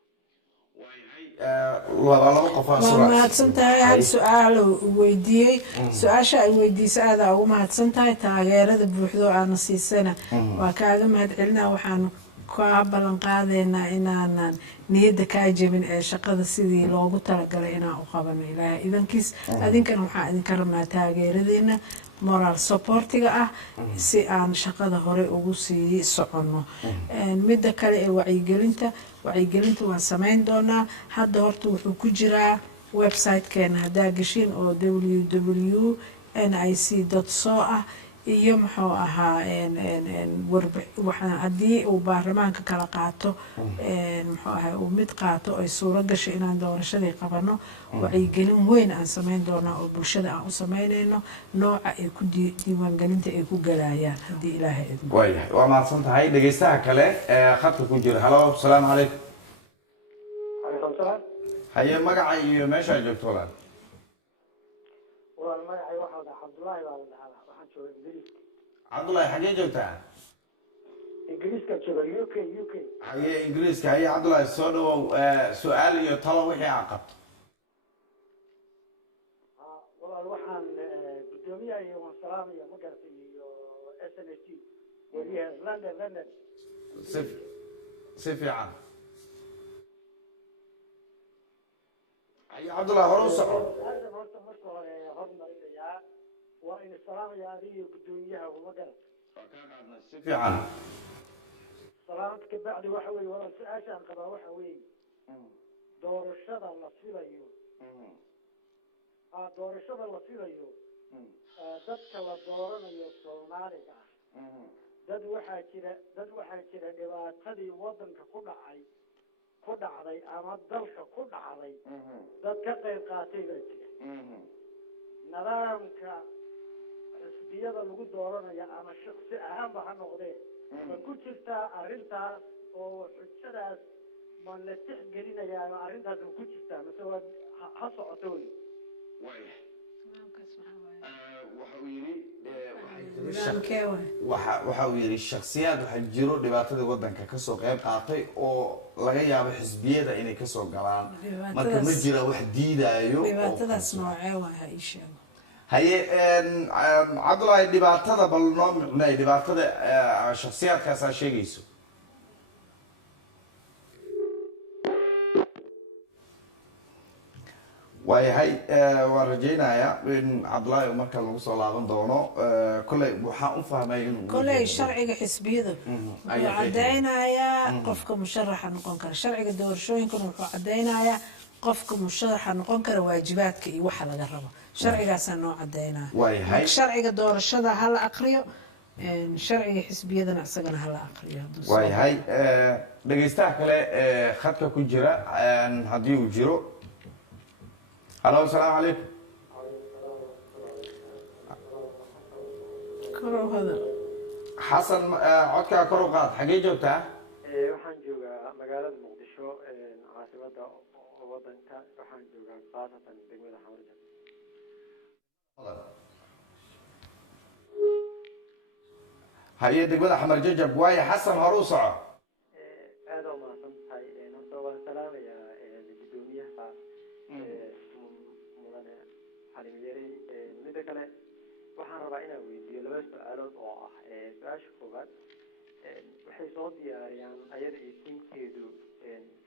waa mahadsan tahay hal su-aal weydiiyey su-aasha ay weydiisa aada ugu mahadsan tahay taageerada buuxdo aana siisana waa kaaga mahad celinaa waxaanu kaa ballan qaadaynaa inaanan niyadda kaa jebin ee shaqada sidii loogu talagalay inaan u qabano ilaahay idankiis adinkana waxaan idinka rabnaa taageeradeena moral supportiga ah si aan shaqada hore ugu sii soconno midda kale ee wacyigelinta waan samayn doonaa hadda horta wuxuu ku jiraa website-keena haddaa gashin oo www.nic.so ah iyo muxuu ahaa haddii uu baarlamaanka kala qaato muxuu ahaa uu mid qaato ay suuro gasho inaan doorashadii qabano wacyigelin weyn aan samayn doonaa oo bulshada aan u samaynayno nooca ay ku diiwaangelinta ay ku galayaan haddii ilaahay idmo waayahay waa mahadsan tahay dhegeystaha kale khadka ku jira halo asalaamu calaykum haye magaca iyo meeshaa joogto walaal magacay waxaa dhaha cabdullaahi baa la dhahaa waxaan jooga ingiriiska cabdullaahi xagee joogtaa ingiriiska jooga u k haye ingiriiska haye cabdullaahi soo dhawow su-aal iyo talo wixii aa qabto walaal waxaan gudoomiyaha iyo waan salaamaya ma garatay iyo s n t weliyaha london si fiican haye cabdullahi hore u soco su-aashan horta marka hore hormarinayaa waa in salaamaya adiga guddoomiyaha uma garan si fiican salaamta kabacdi waxa weeye waa su-aashaan qabaa waxa weeye doorashada la filayo doorashada la filayo dadka la dooranayo Soomaaliga dad waxaa jira dhibaatadii wadanka ku dhacday ama dalka ku dhacday dad ka qayb qaatay baa jira nidaamka xisbiyada lagu dooranayo ama shakhsi ahaanba ha noqdee ma ku jirtaa arrintaas oo xujadaas ma la tixgelinayaa ama arrintaas ma ku jirtaa mase waa ha socoto wey waxa uu yidhi shakhsiyaad waxaa jiro dhibaatadii wadanka kasoo qayb qaatay oo laga yaabo xisbiyada inay kasoo galaan marka ma jira wax diidaayo dhibaatadaas noocee waa ha ii sheego haye cabdullahi dhibaatada bal noo micnay dhibaatada shakhsiyaadkaasaa sheegayso waayahay waan rajaynayaa in cabdullaahi uu marka lagu soo laaban doono kolley waxaan u fahmay inuu kolley sharciga xisbiyada wuxuu caddaynayaa qofka musharaxa noqon kara sharciga doorashooyinkana wuxuu caddaynayaa qofka musharaxa noqon kara waajibaadka iyo waxa laga rabo sharcigaasaa noo caddaynaya waayahay sharciga doorashada ha la aqriyo sharciga xisbiyadana isagana ha la aqriyo waayahay dhegaystaha kale khadka ku jira haddii uu jiro halo asalaamu calaykum korow hadal xasan codkaa kor u qaad xaggee joogtaa waxaan joogaa magaalada muqdisho caasimada wadanka waxaan joogaa khaasatan degmada xamarjan haye degmada xamar jajab waaye xasan hore u soco aada u mahadsan tahay horta waan salaamayaa guddoomiyaha mudane xalim yarey midda kale waxaan rabaa inaan weydiiyo laba su-aalood oo ah su-aasha koowaad waxay soo diyaariyaan ayada iyo tiimkeedu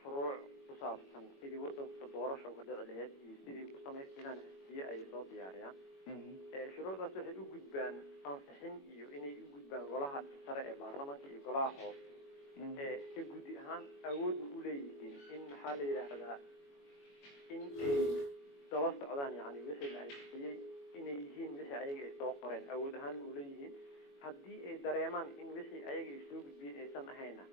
furuuc ku saabsan sidii wadanka doorasha uga dhici laheyd iyo sidii ku samaystiraan xisbiye ay soo diyaariyaan shuruucdaas waxay u gudbaan ansixin iyo inay u gudbaan golaha sare ee baarlamaanka iyo golaha hoose ka gudi ahaan awood u leeyihiin in maxaa la yidhaahdaa in ay daba socdaan yani wixii la ansixiyey inay yihiin wixii ayaga ay soo qoreen awood ahaan u leeyihiin haddii ay dareemaan in wixii ayaga ay soo gudbiyeen aysan ahayna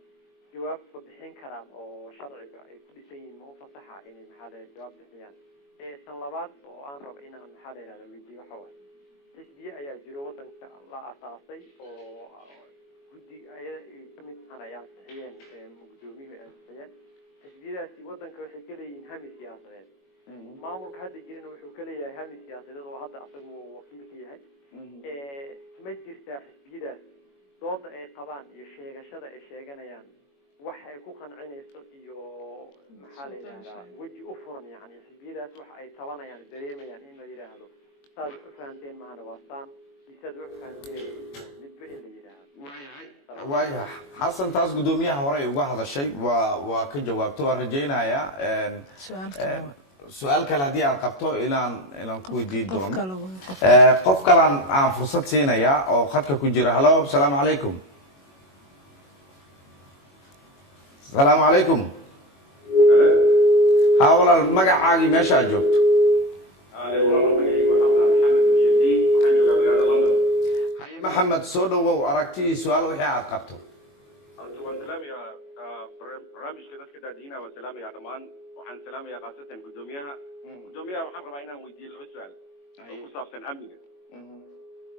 jawaab ma bixin karaan oo sharciga ay ku dhisan yihiin ma u fasaxa inay maxaa la jawaab bixiyaan tan labaad oo aan rabo inaan maxaa la yidhahda weydiiyo waxa waaye xisbiye ayaa jiro wadanka la asaasay oo guddi ayada ay ka mid ahaan ay ansixiyeen gudoomiyuhu ay ansixiyeen xisbiyadaasi wadanka waxay ka leeyihiin hami siyaasadeed maamulka hadda jirana wuxuu ka leeyahay hami siyaasadeed oo hadda asagu wakiilka yahay ma jirtaa xisbiyadaas dooda ay qabaan iyo sheegashada ay sheeganayaan wax ay ku qancinayso iyo maxaa la yidhahdaa weji u furan yani xisbiyadaas waxa ay tabanayaan dareemayaan in la yidhaahdo saad u fahanteen mahana waastaan isaad u fahanteen midba in la yidhaahdo waaya xasan taas guddoomiyaha hore ay uga hadashay waa ka jawaabto waan rajaynayaa su-aal kale haddii aad qabto inaan ku weydiin doono qof kalan aan fursad siinayaa oo khadka ku jira halo asalaamu calaykum asalaamu calaykum ha walaal magacaagii meesha aad joogto haye maxamed soo dhawow aragtidii su-aal wixii aad qabto barnaamijka dadka daadiina waa salaamaya dhammaan waxaan salaamayaa khaasatan guddoomiyaha waxaan rabaa inaan weydiiyo laba su-aal oo ku saabsan amniga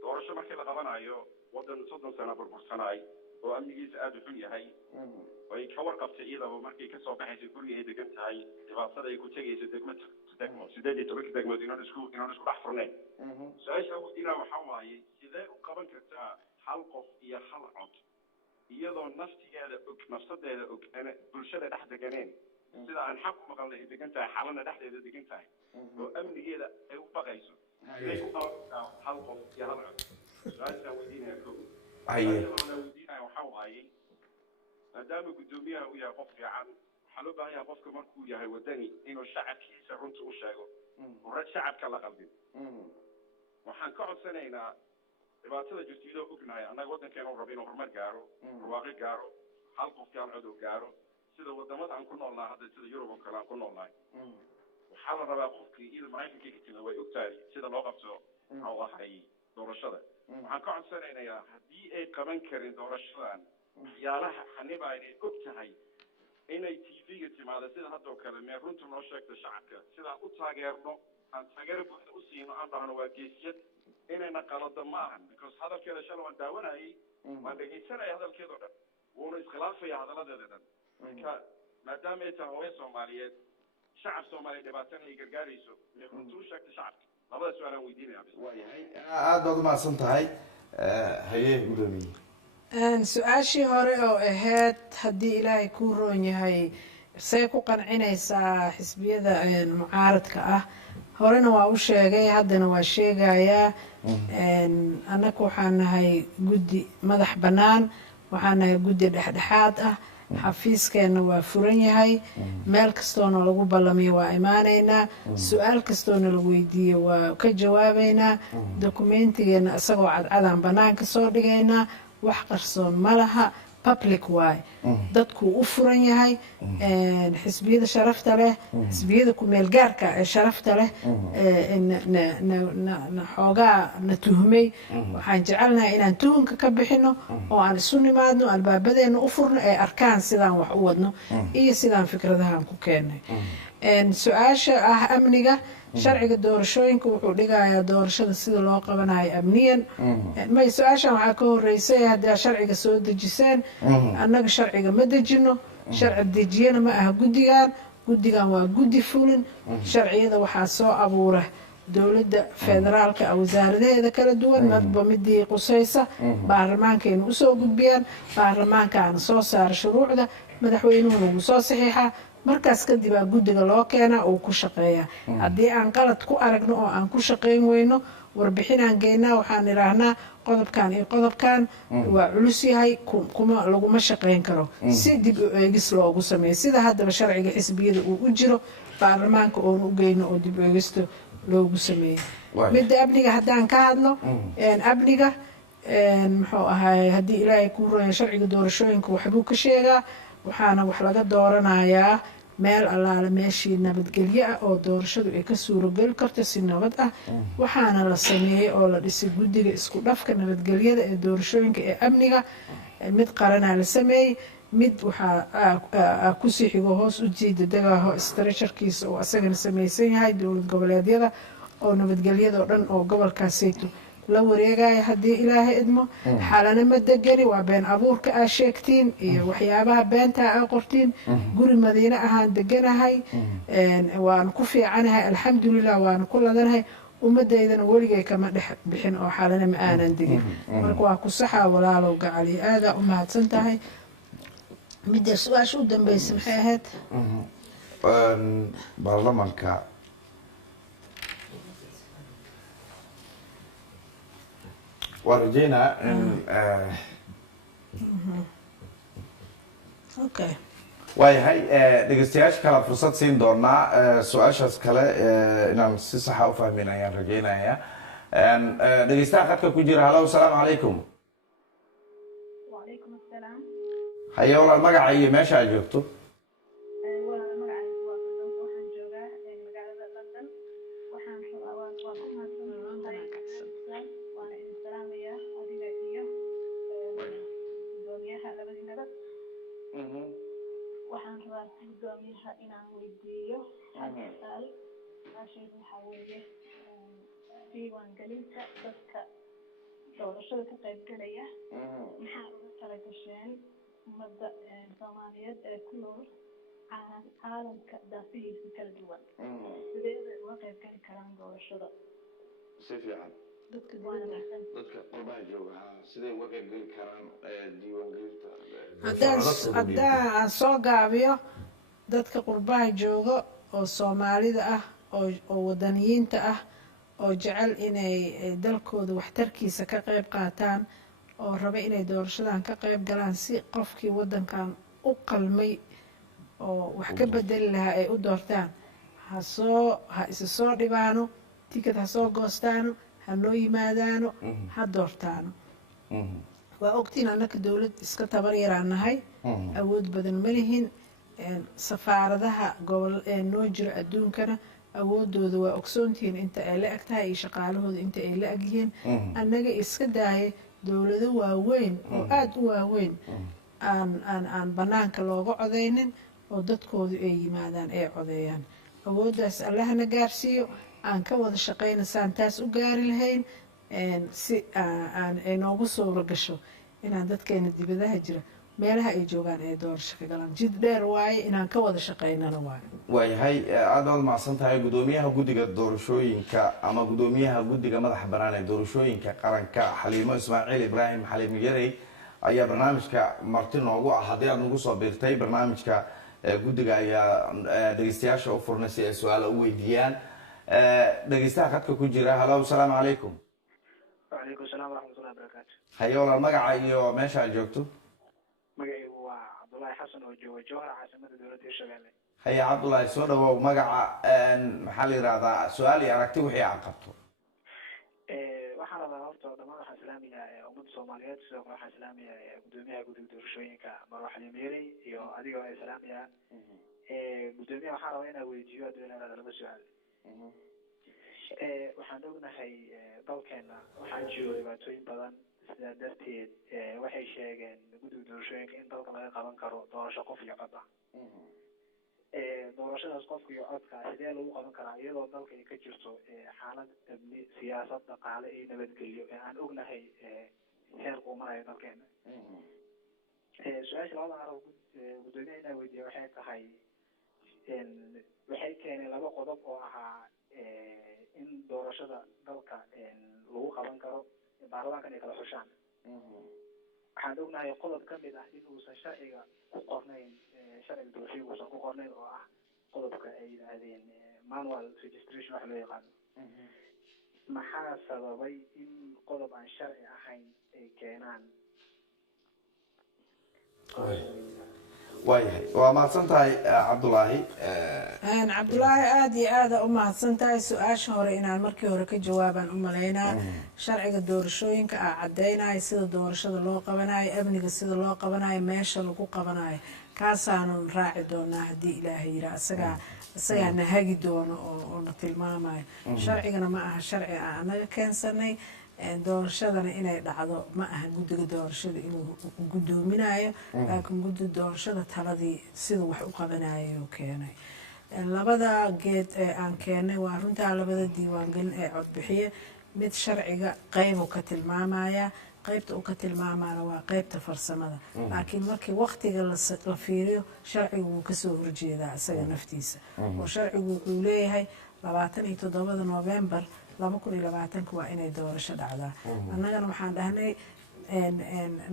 doorasho markii la qabanayo wadan 30 sano burbursanaay oo amnigiisa aada u xun yahay way ka warqabtay iyadaba markay ka soo baxaysa guriga ay degan tahay dhibaatada ay ku tegayso degmo 18 degmood inaan isku dhex furneen su-aasha weydiinaa waxaa waaye sidee u qaban kartaa hal qof iyo hal cod iyadoo nafsadeeda og bulshada dhex deganeen sida aan xaq u maqalna ay degan tahay xalana dhexdeeda degan tahay oo amnigeeda ay u baqayso sidee u qaban kartaa hal qof iyo hal cod su-aashaan weydiinaya ko weydiinaya waxaa waaye maadaama guddoomiyaha uu yahay qof fiican waxaa loo baahan yahay qofka markuu yahay wadani inuu shacabkiisa runta u sheego oo shacabka la qalbin waxaan ka codsanaynaa dhibaatada jirta idoo ognahay annaga waddankeena uu rabo inuu horumar gaaro barwaaqo gaaro hal qofkii hal cod uu gaaro sida wadamada aan ku noolnahay hadda sida yurub oo kale aan ku noolnahay waxaa la rabaa qofkii iyada maraykankii ka timid way ogtahay sida loo qabto muxuu ahay doorashada waxaan ka codsanaynaa haddii ay qaban karin doorashadan waxyaalaha xaniba inay og tahay inay tv-ga timaado sida haddoo kale mee runta noo sheegta shacabka sidaan u taageerno aan taageero buuxda u siino aan dhahno waa geesiyad inayna qalado ma ahan because hadalkeeda shalay waan daawanayay waan dhegaysanaya hadalkeedao dhan wuuna iskhilaafaya hadalladeeda dhan marka maadaama ay tahay hooyo soomaaliyeed shacab soomaaliya dhibaatana ay gargaarayso mee runta u sheegta shacabka labada su-aalaan weydiinaya waayahay aada baad umahadsan tahay haye gudoomiye su-aashii hore oo ahayd haddii ilaahay kuu roon yahay say ku qancinaysaa xisbiyada mucaaradka ah horena waa u sheegay haddana waa sheegayaa annaga waxaan nahay guddi madax bannaan waxaan nahay guddi dhexdhexaad ah xafiiskeenna waa furan yahay meel kastoona lagu ballamiyo waa imaanaynaa su-aal kastoona la weydiiyo waa ka jawaabaynaa dokumentigeena isagoo cadcadaan bannaanka soo dhigaynaa wax qarsoon ma laha public waay dadkuu u furan yahay xisbiyada sharafta leh xisbiyada ku-meel gaarka ee sharafta leh xoogaa na tuhmay waxaan jecelnahay inaan tuhunka ka bixino oo aan isu nimaadno albaabadeena u furno ay arkaan sidaan wax u wadno iyo sidaan fikradahaan ku keenay su-aasha ah amniga sharciga doorashooyinka wuxuu dhigayaa doorashada sida loo qabanayo amniyan may su-aashan waxaa ka horeysay haddaa sharciga soo dejiseen annaga sharciga ma dejino sharci dejiyana ma aha guddigan waa guddi fulin sharciyada waxaa soo abuura dowladda federaalka wasaaradaheeda kala duwan madba midii qusaysa baarlamaankayna usoo gudbiyaan baarlamaankaana soo saara shuruucda madaxweynuhuna wuu soo saxiixaa markaas kadib aa guddiga loo keenaa uu ku shaqeeyaa haddii aan qalad ku aragno oo aan ku shaqayn weyno warbixinaan geynaa waxaan idhaahnaa qodobkan iyo qodobkan waa culus yahay laguma shaqayn karo si dib u eegis loogu sameeyo sida haddaba sharciga xisbiyada uu u jiro baarlamaanka oon u geyno oo dib u eegista loogu sameeyey midda amniga haddaan ka hadlo amniga muxuu ahaay haddii ilaahay kuu roya sharciga doorashooyinka waxbuu ka sheegaa waxaana wax laga dooranayaa meel allaale meeshii nabadgelyo ah oo doorashadu ay ka suurogeli karto si nabad ah waxaana la sameeyey oo la dhisay guddiga isku dhafka nabadgelyada ee doorashooyinka ee amniga mid qaranaa la sameeyey mid waxaa kusii xigo hoos u jiida dagaaho structurekiisa oo asagana samaysan yahay dowlad goboleedyada oo nabadgelyadao dhan oo gobolkaasayto la wareegaya haddii ilaahay idmo xalana ma degani waa been abuurka aa sheegtiin iyo waxyaabaha beentaa aa qortiin guri madiine ahaan deganahay waana ku fiicanahay alxamdulilah waana ku ladanahay ummadeydana weligay kama dhex bixin oo xalana ma aanan degin marka waa ku saxaa walaalow gacali aadaa u mahadsan tahay midda su-aasha u dambeysa maxay ahayd baarlamanka waan rajeynaa in waayahay dhegeystayaasha kale fursad siin doonaa su-aashaas kale inaan si saxa u fahmin ayaan rajeynayaa dhegeystaha khadka ku jira halo asalaamu calaykum وعليكم السلام haye walaal magaca iyo meesha aad joogto وأنا مقعد وحن جوجا مقعدة لندن وحن وكنا وأنا إسلامية أدينا فيها دوميها لبدي نبت وحن رأسي دوميها إن عم ويديو هذا سؤال عشان نحاول diiwaan gelinta dadka doorashada ka qayb galaya maxaa ugu talagasheen ummadda soomaaliyeed ee ku nool caalamka daafihiisa kala duwan sidee bay uga qayb gali karaan doorashada si fiican dadka qurbaha jooga siday uga qayb gali karaan diiwaan haddaan soo gaabiyo dadka qurbaha jooga oo soomaalida ah oo wadaniyiinta ah oo jecel inay dalkooda waxtarkiisa ka qayb qaataan oo raba inay doorashadan ka qayb galaan si qofkii wadankan u qalmay oo wax ka bedeli lahaa ay u doortaan ha isa soo dhibaano tikad ha soo goostaano ha noo yimaadaano ha doortaano waa ogtiin annaka dowlad iska tabar yaraan nahay awood badan ma lihin safaaradaha gobol ee noo jira adduunkana awoodooda waa ogsoontihiin inta ay la eg tahay iyo shaqaalahooda inta ay la eg yihiin annaga iska daaya dowlado waaweyn oo aada u waaweyn aan bannaanka looga codaynin oo dadkoodu ay yimaadaan ay codeeyaan awooddaas allahna gaarsiiyo aan ka wada shaqaynaysaan taas u gaari lahayn si ay noogu suuro gasho inaan dadkeena dibadaha jira meelaha ay joogaan ay doorasho ka galaan jid dheer waaye inaan ka wada shaqaynana waaye waayahay aad baad mahadsan tahay gudoomiyaha guddiga doorashooyinka ama gudoomiyaha guddiga madaxa bannaan ee doorashooyinka qaranka xaliimo ismaaciil ibraahim xaliimo yarey ayaa barnaamijka marti noogu ah haddii aad nagu soo biirtay barnaamijka guddiga ayaa dhegeystayaasha u furnay si ay su-aalo u weydiiyaan dhegeystaha khadka ku jira halo asalaamu calaykum وعليكم السلام ورحمة الله وبركاته. haye walaal magaca iyo meesha aad joogto magacaygu waa cabdullaahi xasan oo jooga jowhar caasimada dowladda hirshabelle. haye cabdullaahi soo dhawow magaca maxaa la yidhahdaa su-aal iyo aragti wixii aad qabto waxaan rabaa horta dhammaan waxaan islaamiyaa ummadda soomaaliyeed sidoo kale waxaan islaamiyaa gudoomiyaha guddiga doorashooyinka marwa xaliimo yarey iyo adiga waa islaamiyaa gudoomiyaha waxaan rabaa inaan weydiiyo adduunyada laba su-aal waxaan ognahay dalkeena waxaa jiro dhibaatooyin badan sidaa darteed waxay sheegeen guddiga doorashooyinka in dalka laga qaban karo doorasho qof iyo cod ah doorashadaas qofka iyo codka sidee lagu qaban karaa iyadoo dalka ay ka jirto xaalad amni siyaasad dhaqaale iyo nabadgelyo aan ognahay heerka uu marayo dalkeena su-aasha labada arab gudoomiyaha inaa weydiiya waxay tahay waxay keeneen laba qodob oo ahaa in doorashada dalka lagu qaban karo baarlamaankan ay kala xushaan waxaan ognahay qodob ka mid ah in uusan sharciga ku qornayn sharciga doorashooyinka uusan ku qornayn oo ah qodobka ay yidhaahdeen manual registration wax loo yaqaano maxaa sababay in qodob aan sharci ahayn ay keenaan waayahay waa mahadsan tahay cabdullaahi cabdullaahi aada iyo aada u mahadsan tahay su-aasha hore inaan markii hore ka jawaabaan u malaynaa sharciga doorashooyinka aa caddaynaya sida doorashada loo qabanayo amniga sida loo qabanayo meesha lagu qabanayo kaasaanu raaci doonaa haddii ilaahay yiraa isagaa na hagi doono oo na tilmaamayo sharcigana ma aha sharci aan anaga keensanay doorashadana inay dhacdo ma aha guddiga doorashada inuu gudoominayo laakiin guddiga doorashada taladii siduu wax u qabanayo keenay labada geed ee aan keenay waa runtaa labada diiwaangelin ee codbixiye mid sharciga qaybu ka tilmaamaya qaybta uu ka tilmaamana waa qaybta farsamada laakiin markii waqtiga la fiiriyo sharcigu wuu kasoo horjeedaa isaga naftiisa oo sharcigu wuxuu leeyahay 27 November 2020 waa inay doorasho dhacdaa annagana waxaan dhahnay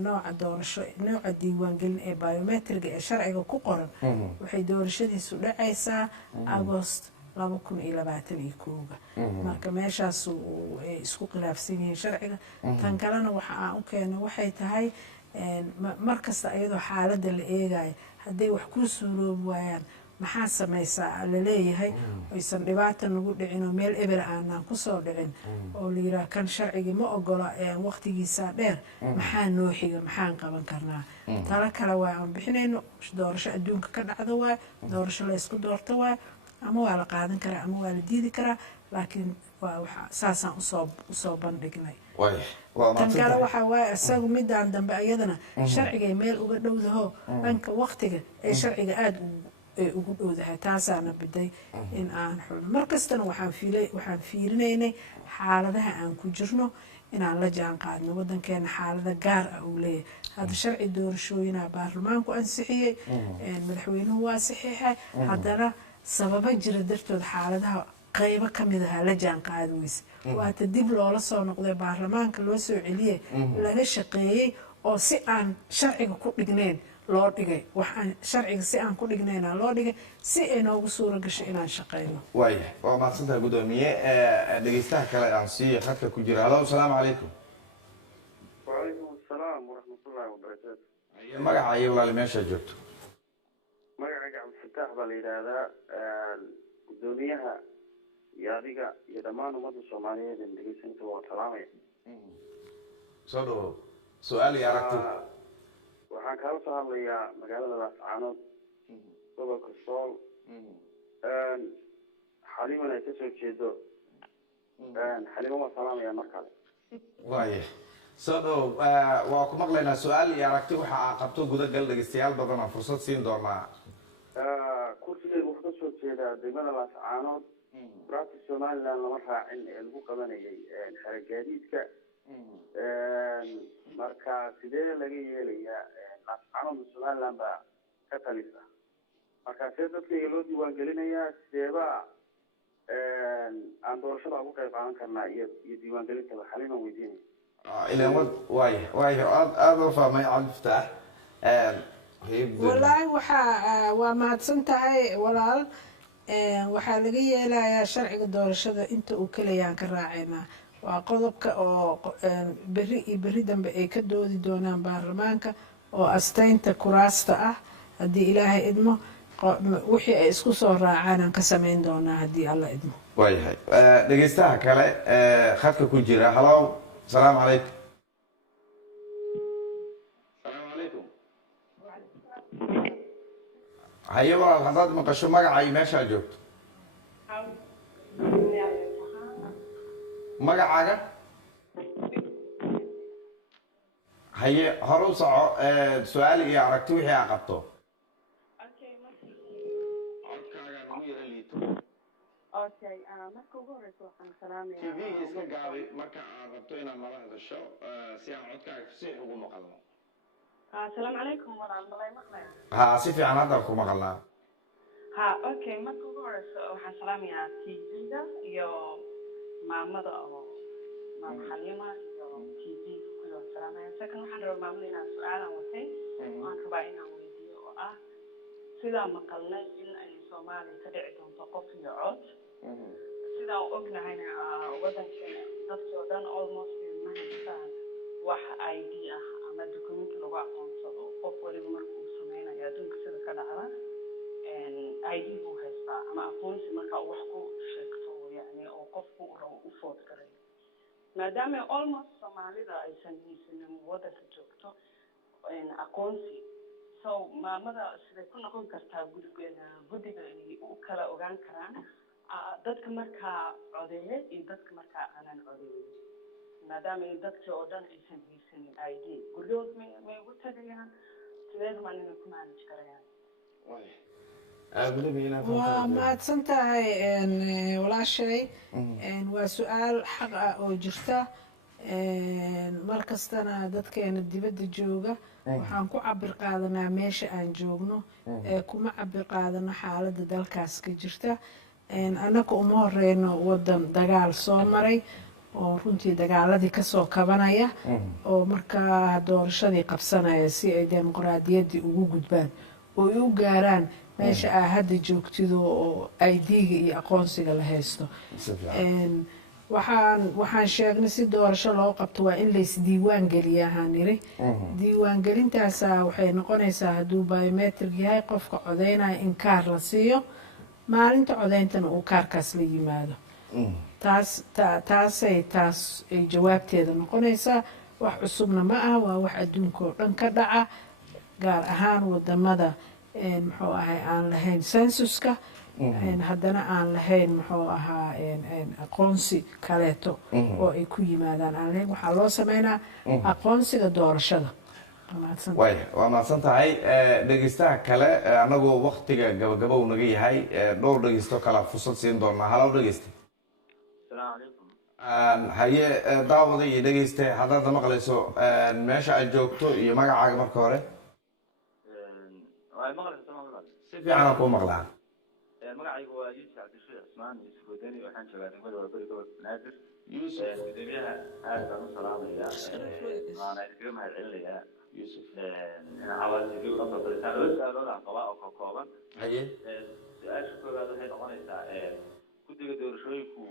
nooca doorasho nooca diiwaangelin ee biometriga ee sharciga ku qoran waxay doorashadiisu dhacaysaa Agost 2021 marka meeshaas ay isku khilaafsan yihiin sharciga tan kalena waxa aan u keenay waxay tahay markasta iyadoo xaaladda la eegayo hadday wax ku suuroobi waayaan maxaa samaysaa la leeyahay aysan dhibaata nagu dhicin oo meel eber aanaan kusoo dhicin oo la yidhaah kan sharcigii ma ogola waqtigiisaa dheer maxaa noo xiga maxaan qaban karnaa talo kale waa aan bixinayno doorasho adduunka ka dhacdo waay doorasho la isku doorto waay ama waa la qaadan karaa ama waa la diidi karaa laakiin saasaan usoo bandhignay tan kale waxaa waaye isagu midaan dambe ayadana sharcigay meel uga dhowdaho dhanka waqtiga ee sharciga aada ugu dhowdahay taasaana biday in aan xulno markastana waxaan fiirinaynay xaaladaha aan ku jirno inaan la jaan qaadno wadankeena xaalada gaar ah uu leeyahay hadda sharci doorashooyinaa baarlamaanku ansixiyey madaxweynuhu waa saxiixay haddana sababa jira dartood xaaladaha qaybo ka mid aha la jaan qaadi weyse waata dib loola soo noqday baarlamaanka loo soo celiyey laga shaqeeyey oo si aan sharciga ku dhignayn loo dhigay waxaan sharciga si aan ku dhignayna loo dhigay si ay noogu suura gasho inaan shaqeyno waayahay waa mahadsantahay gudoomiye dhegeystaha kale aan siiyo khadka ku jira halo asalaamu calaykum وعليكم السلام ورحمة الله وبركاته. magaca iyo walaali meesha joogto magacayga cabdi cabdifataax baa la yidhaahdaa gudoomiyaha iyo adiga iyo dhammaan ummadda soomaaliyeed ee dhegeysanaysa waa salaamaya soo dhawo su-aal iyo aragti waxaan kaala soo hadlayaa magaalada laascaanood gobolka sool xaliman ay kasoo jeedo xalimo waa salaamaya mar kale waaya soo dhawo waa ku maqlaynaa su-aal iyo aragti waxa aa qabto gudagal dhegeystayaal badan aan fursad siin doonaa kursigeyga wuxuu kasoo jeedaa degmada laascaanood kuraasta somaliland lama raacin ee lagu qabanayay xeragaadiidka marka sidee laga yeelayaa laascaanood somaliland baa ka talisa marka see dadkayga loo diiwaan gelinayaa sideeba aan doorashada ugu qayb qaadan karnaa iyo diiwaangelintaba xaliman weydiinaya ilan waaya aada u fahmay cabdifataax wallaahi waa mahadsan tahay walaal waxaa laga yeelayaa sharciga doorashada inta uu kalayaan ka raacaynaa waa qodobka oo beri iyo beri dambe ay ka doodi doonaan baarlamaanka oo astaynta kuraasta ah haddii ilaahay idmo wixii ay isku soo raacaan aan ka samayn doonaa haddii alla idmo waayahay dhegeystaha kale khadka ku jira halow asalaamu calaykum asalaamu calaykum haye walaal haddaad maqasho magaca iyo meeshaad joogto magacaaga haye hore u soco su-aal iyo aragti wixii aa qabto codkaaga nagu yara liito marka ugu horeysa waxaan salaamaya tv-ga iska gaabay marka aad rabto inaad nala hadasho si aan codkaaga si ugu maqalno asalaamu calaykum walaal malay maqlaya ha si fiican haddaan ku maqalnaa okay marka ugu horeysa waxaan salaamayaa tv-ga iyo maamada oo maam xalima iyo tv kuyo salaamaya second waxaan rabaa maamada inaan su-aalan watay waan rabaa inaan weydiiyo oo ah sidaa maqalnay in ay soomaaliya ka dhici doonto qof iyo cod sidaan ognahayna wadankeena dadkii oo dhan almost ma haystaan wax id ah ama documenti lagu aqoonsado qof waliba marka uu sameynayo adduunka sida ka dhacda id buu haystaa ama aqoonsi marka uu wax ku sheegto yani oo qofku uu rabo u food garay maadaama almost soomaalida aysan haysanin wadanka joogto aqoonsi so maamada siday ku noqon kartaa guddiga ay u kala ogaan karaan dadka markaa codeeye iyo dadka markaa aanan codeeyin maadaama dadkii oo dhan aysan haysanin id guryahood may ugu tagayaan sideed maan inay ku manage karayaan waa mahadsan tahay walaashay waa su-aal xaq ah oo jirta mar kastana dadkeena dibadda jooga waxaan ku cabir qaadanaa meesha aan joogno kuma cabir qaadano xaaladda dalkaas ka jirta annaka uma horeyno wadan dagaal soo maray oo runtii dagaaladii kasoo kabanaya oo markaa doorashadii qabsanaya si ay dimuqraadiyaddii ugu gudbaan oo ay u gaaraan meesha aa hadda joogtido oo ID-ga iyo aqoonsiga la haysto waxaan sheegnay si doorasho loo qabto waa in laysdiiwaan geliya ahaan niri diiwaangelintaasa waxay noqonaysaa hadduu biometric yahay qofka codeynaya in kaar la siiyo maalinta codeyntana uu kaarkaas la yimaado taas ay jawaabteeda noqonaysaa wax cusubna ma ah waa wax adduunka oo dhan ka dhaca gaar ahaan wadamada muxuu ahay aan lahayn sensuska haddana aan lahayn muxuu ahaa aqoonsi kaleeto oo ay ku yimaadaan aan lahayn waxaa loo sameynaa aqoonsiga doorashada waa mahadsan tahay dhegeystaha kale anagoo waktiga gabagabow naga yahay dhowr dhegeysto kala fursad siin doonaa halow dhegeysta haye daawada iyo dhegeyste haddaad maqlayso meesha aad joogto iyo magacaaga marka hore si fiican aan kuu maqlaa magacaygu waa yuusuf cabdishuur cismaan yuusuf wadani waxaan joogaa degmada waaberi gobolka banaadir gudoomiyaha aad baan u salaamayaa waana iskaga mahad celinayaa yuusuf cawaasibi ula fadhiistaan laba su-aaloodaan qabaa oo ka kooban su-aasha koowaad waxay noqonaysaa guddiga doorashooyinku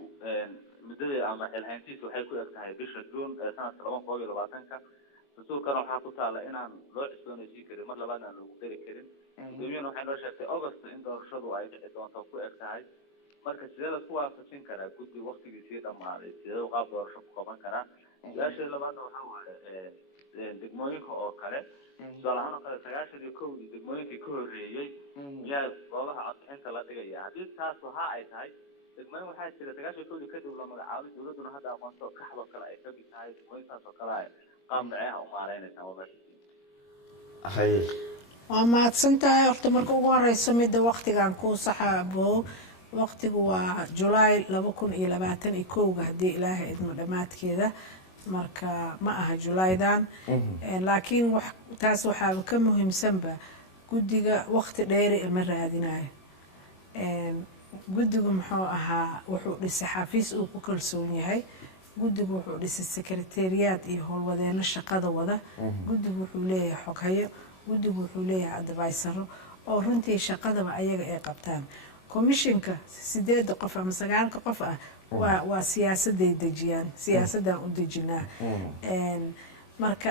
muddada ama xilhayntiisa waxay ku eg tahay bisha juun sanadka 2022 dastuurkana waxaa ku taala inaan loo cusboonaysiin karin mar labaad aan lagu dari karin gudoomiyana waxay noo sheegtay August in doorashadu ay dhici doonto ku eg tahay marka sidee la ku waafajin karaa guddi waqtigiisii dhammaaday sidee qaab doorasho ku qaban karaa su-aasha labaadna waxaa waaye degmooyinka oo kale tusaale ahaan oo kale 91 degmooyinkii ka horreeyey miyaa goobaha codbixinta la dhigaya haddii taas waxa ay tahay degmooyin waxaa jira 91 kadib la magacaabay dowladuna hadda aqoonto kaxdo kale ay ka mid tahay degmooyinkaas oo kale ay qaab dhacay u maareynaysaa waa mahadsantahay horta marka ugu horeyso midda waqtigan ku saxaabo waqtigu waa July 2021 haddii ilaahay idmo dhamaadkeeda marka ma aha Julaydan laakiin taas waxaa ka muhiimsanba guddiga waqti dheer ma raadinayo guddigu muxuu ahaa wuxuu dhisay xafiis uu ku kalsoon yahay guddigu wuxuu dhisay secretariat iyo howlwadeeno shaqada wada guddigu wuxuu leeyahay xoghayo guddigu wuxuu leeyahay advisor oo runtii shaqadaba ayaga ay qabtaan commissionka 8 qof ama 9 qof ah waa siyaasaday dejiyaan siyaasadan u dejinaa marka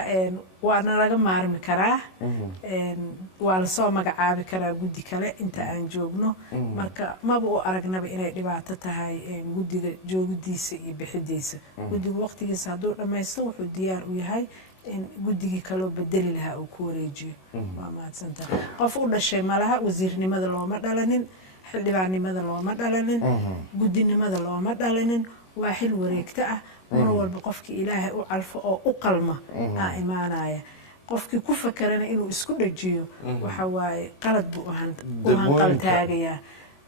waana laga maarmi karaa waa la soo magacaabi karaa guddi kale inta aan joogno marka maba u aragnaba inay dhibaato tahay guddiga joogidiisa iyo bixidiisa guddiga waqtigiisa hadduu dhammaysto wuxuu diyaar u yahay in guddigii kaloo bedeli lahaa uu ku wareejiyo waa mahadsantahay qof u dhashay malaha wasiirnimada looma dhalanin xildhibaannimada looma dhalanin guddinimada looma dhalanin waa xil wareegto ah mar walba qofkii ilaahay u calfo oo u qalma aa imaanaya qofkii ku fakarana inuu isku dhajiyo waxa waaye qalad buu u hanqaltaagayaa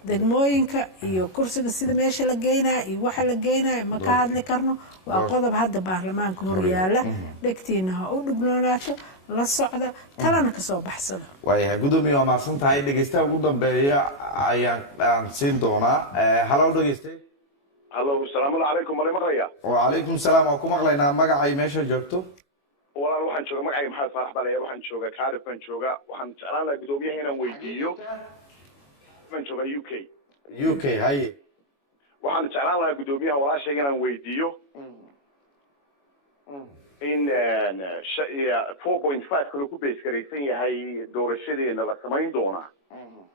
degmooyinka iyo kursiga sida meesha la geynaa iyo waxa la geynaa ma ka hadli karno waa qodob hadda baarlamaanka hor yaala dhegtiina ha u dhibnoonaato la socda talana ka soo baxsada waayahay gudoomiye waa mahadsan tahay dhegeystaha ugu dambeeya ayaan siin doonaa halo dhegeyste halo asalaamu calaykum wala maqlaya wacalaykum salaam waa ku maqlaynaa magacay meesha joogto walaal waxaan jooga magacayga maxamed faarax bale waxaan jooga Cardiff baan jooga waxaan jeclaan lahaa gudoomiyaha inaan weydiiyo baan jooga UK haye waxaan jeclaan lahaa gudoomiyaha walaashayga inaan weydiiyo in 4.5 kale ku beesgaraysan yahay doorashadeena la samayn doona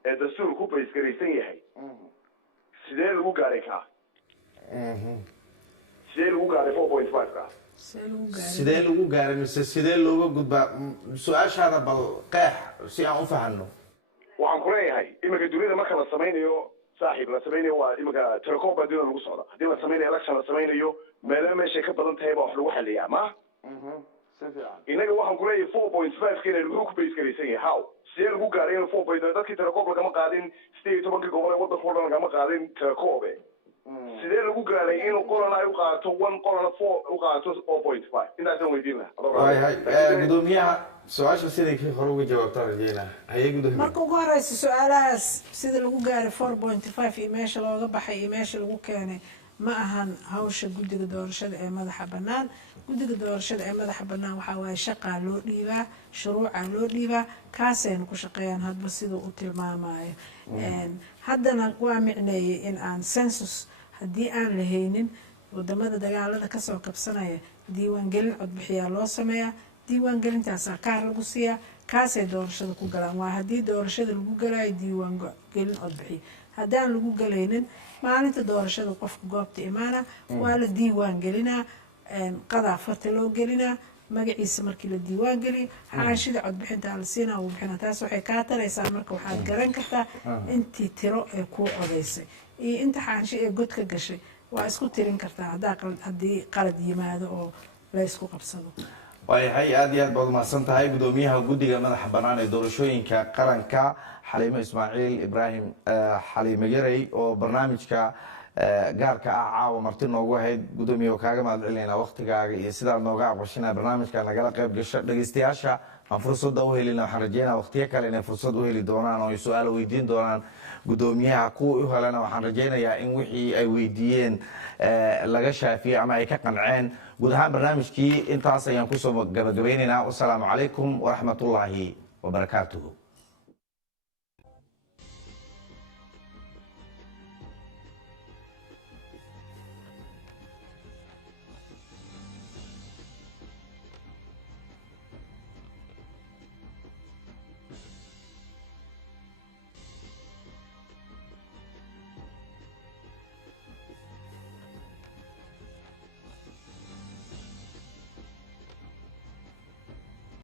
ee dastuur ku beesgaraysan yahay sidee lagu gaaray ka sidee lagu gaaray 4.5 ka sidee lagu gaaray mise sidee looga gudbaa su-aashaada bal qeex si aan u fahanno waxaan ku leeyahay iminka dunida marka la samaynayo saaxiib la samaynayo waa iminka telecoom baa dunida lagu socda haddii la samaynayo election la samaynayo meelo meeshay ka badan tahay baa wax lagu xaliyaa ma inaga waxaan ku leeyahay 4.5 kale lagu ku beesgaraysan yahay how sidee lagu gaaray 4.5 dadkii telecoom lagama qaadin 18 gobol ee waddanka oo dhan lagama qaadin telecoom sidee lagu gaaray inuu qolan ay u qaato 1 qolan 4 u qaato 4.5 intaasaan weydiin lahaa gudoomiyaha su-aasha sidai kii hore uga jawaabtaan rajeynaa haye gudoomiye marka ugu horeysa su-aalahaas sida lagu gaaray 4.5 iyo meesha looga baxay iyo meesha lagu keenay ma ahan hawsha guddiga doorashada ee madaxa bannaan guddiga doorashada ee madaxa bannaan waxaa waaye shaqaa loo dhiibaa shuruucaa loo dhiibaa kaasayna ku shaqeeyaan hadba siduu u tilmaamayo haddana waa micneeyey in aan census haddii aan la haynin wadamada dagaalada kasoo kabsanaya diiwaangelin codbixiyaa loo sameeyaa diiwaangelintaasaa kaar lagu siiyaa kaasay doorashada ku galaan waa haddii doorashada lagu galaayo diiwaangelin codbixiya haddaan lagu galaynin maalinta doorashada qofka goobta imaana waa la diiwaan gelinaa qadaa farta loo gelinaa magaciisa markii la diiwaan geliyo xaashida codbixinta la siinaa uu bixinaa taas waxay kaa taraysaa marka waxaad garan kartaa intii tiro ee kuu codaysay iyo inta xaashi ee god ka gashay waa isku tirin kartaa haddii qalad yimaado oo la isku qabsado waayahay aad iyo aad baad umahadsan tahay gudoomiyaha guddiga madaxa bannaan ee doorashooyinka qaranka xaliimo ismaaciil ibraahim xaliimo yarey oo barnaamijka gaarka ah caawa marti noogu ahayd gudoomiye oo kaaga mahad celinayna waqtigaaga iyo sidaad nooga aqbashina barnaamijka nagala qayb gasho dhegeystayaasha aan fursadda u helina waxaan rajeynaa waqtiyo kale inay fursad u heli doonaan oo ay su-aal weydiin doonaan gudoomiyaha kuwa u helana waxaan rajeynayaa in wixii ay weydiiyeen laga shaafiyey ama ay ka qanceen guud ahaan barnaamijkii intaas ayaan kusoo gabagabaynaynaa wasalaamu calaykum waraxmatullaahi wabarakaatuhu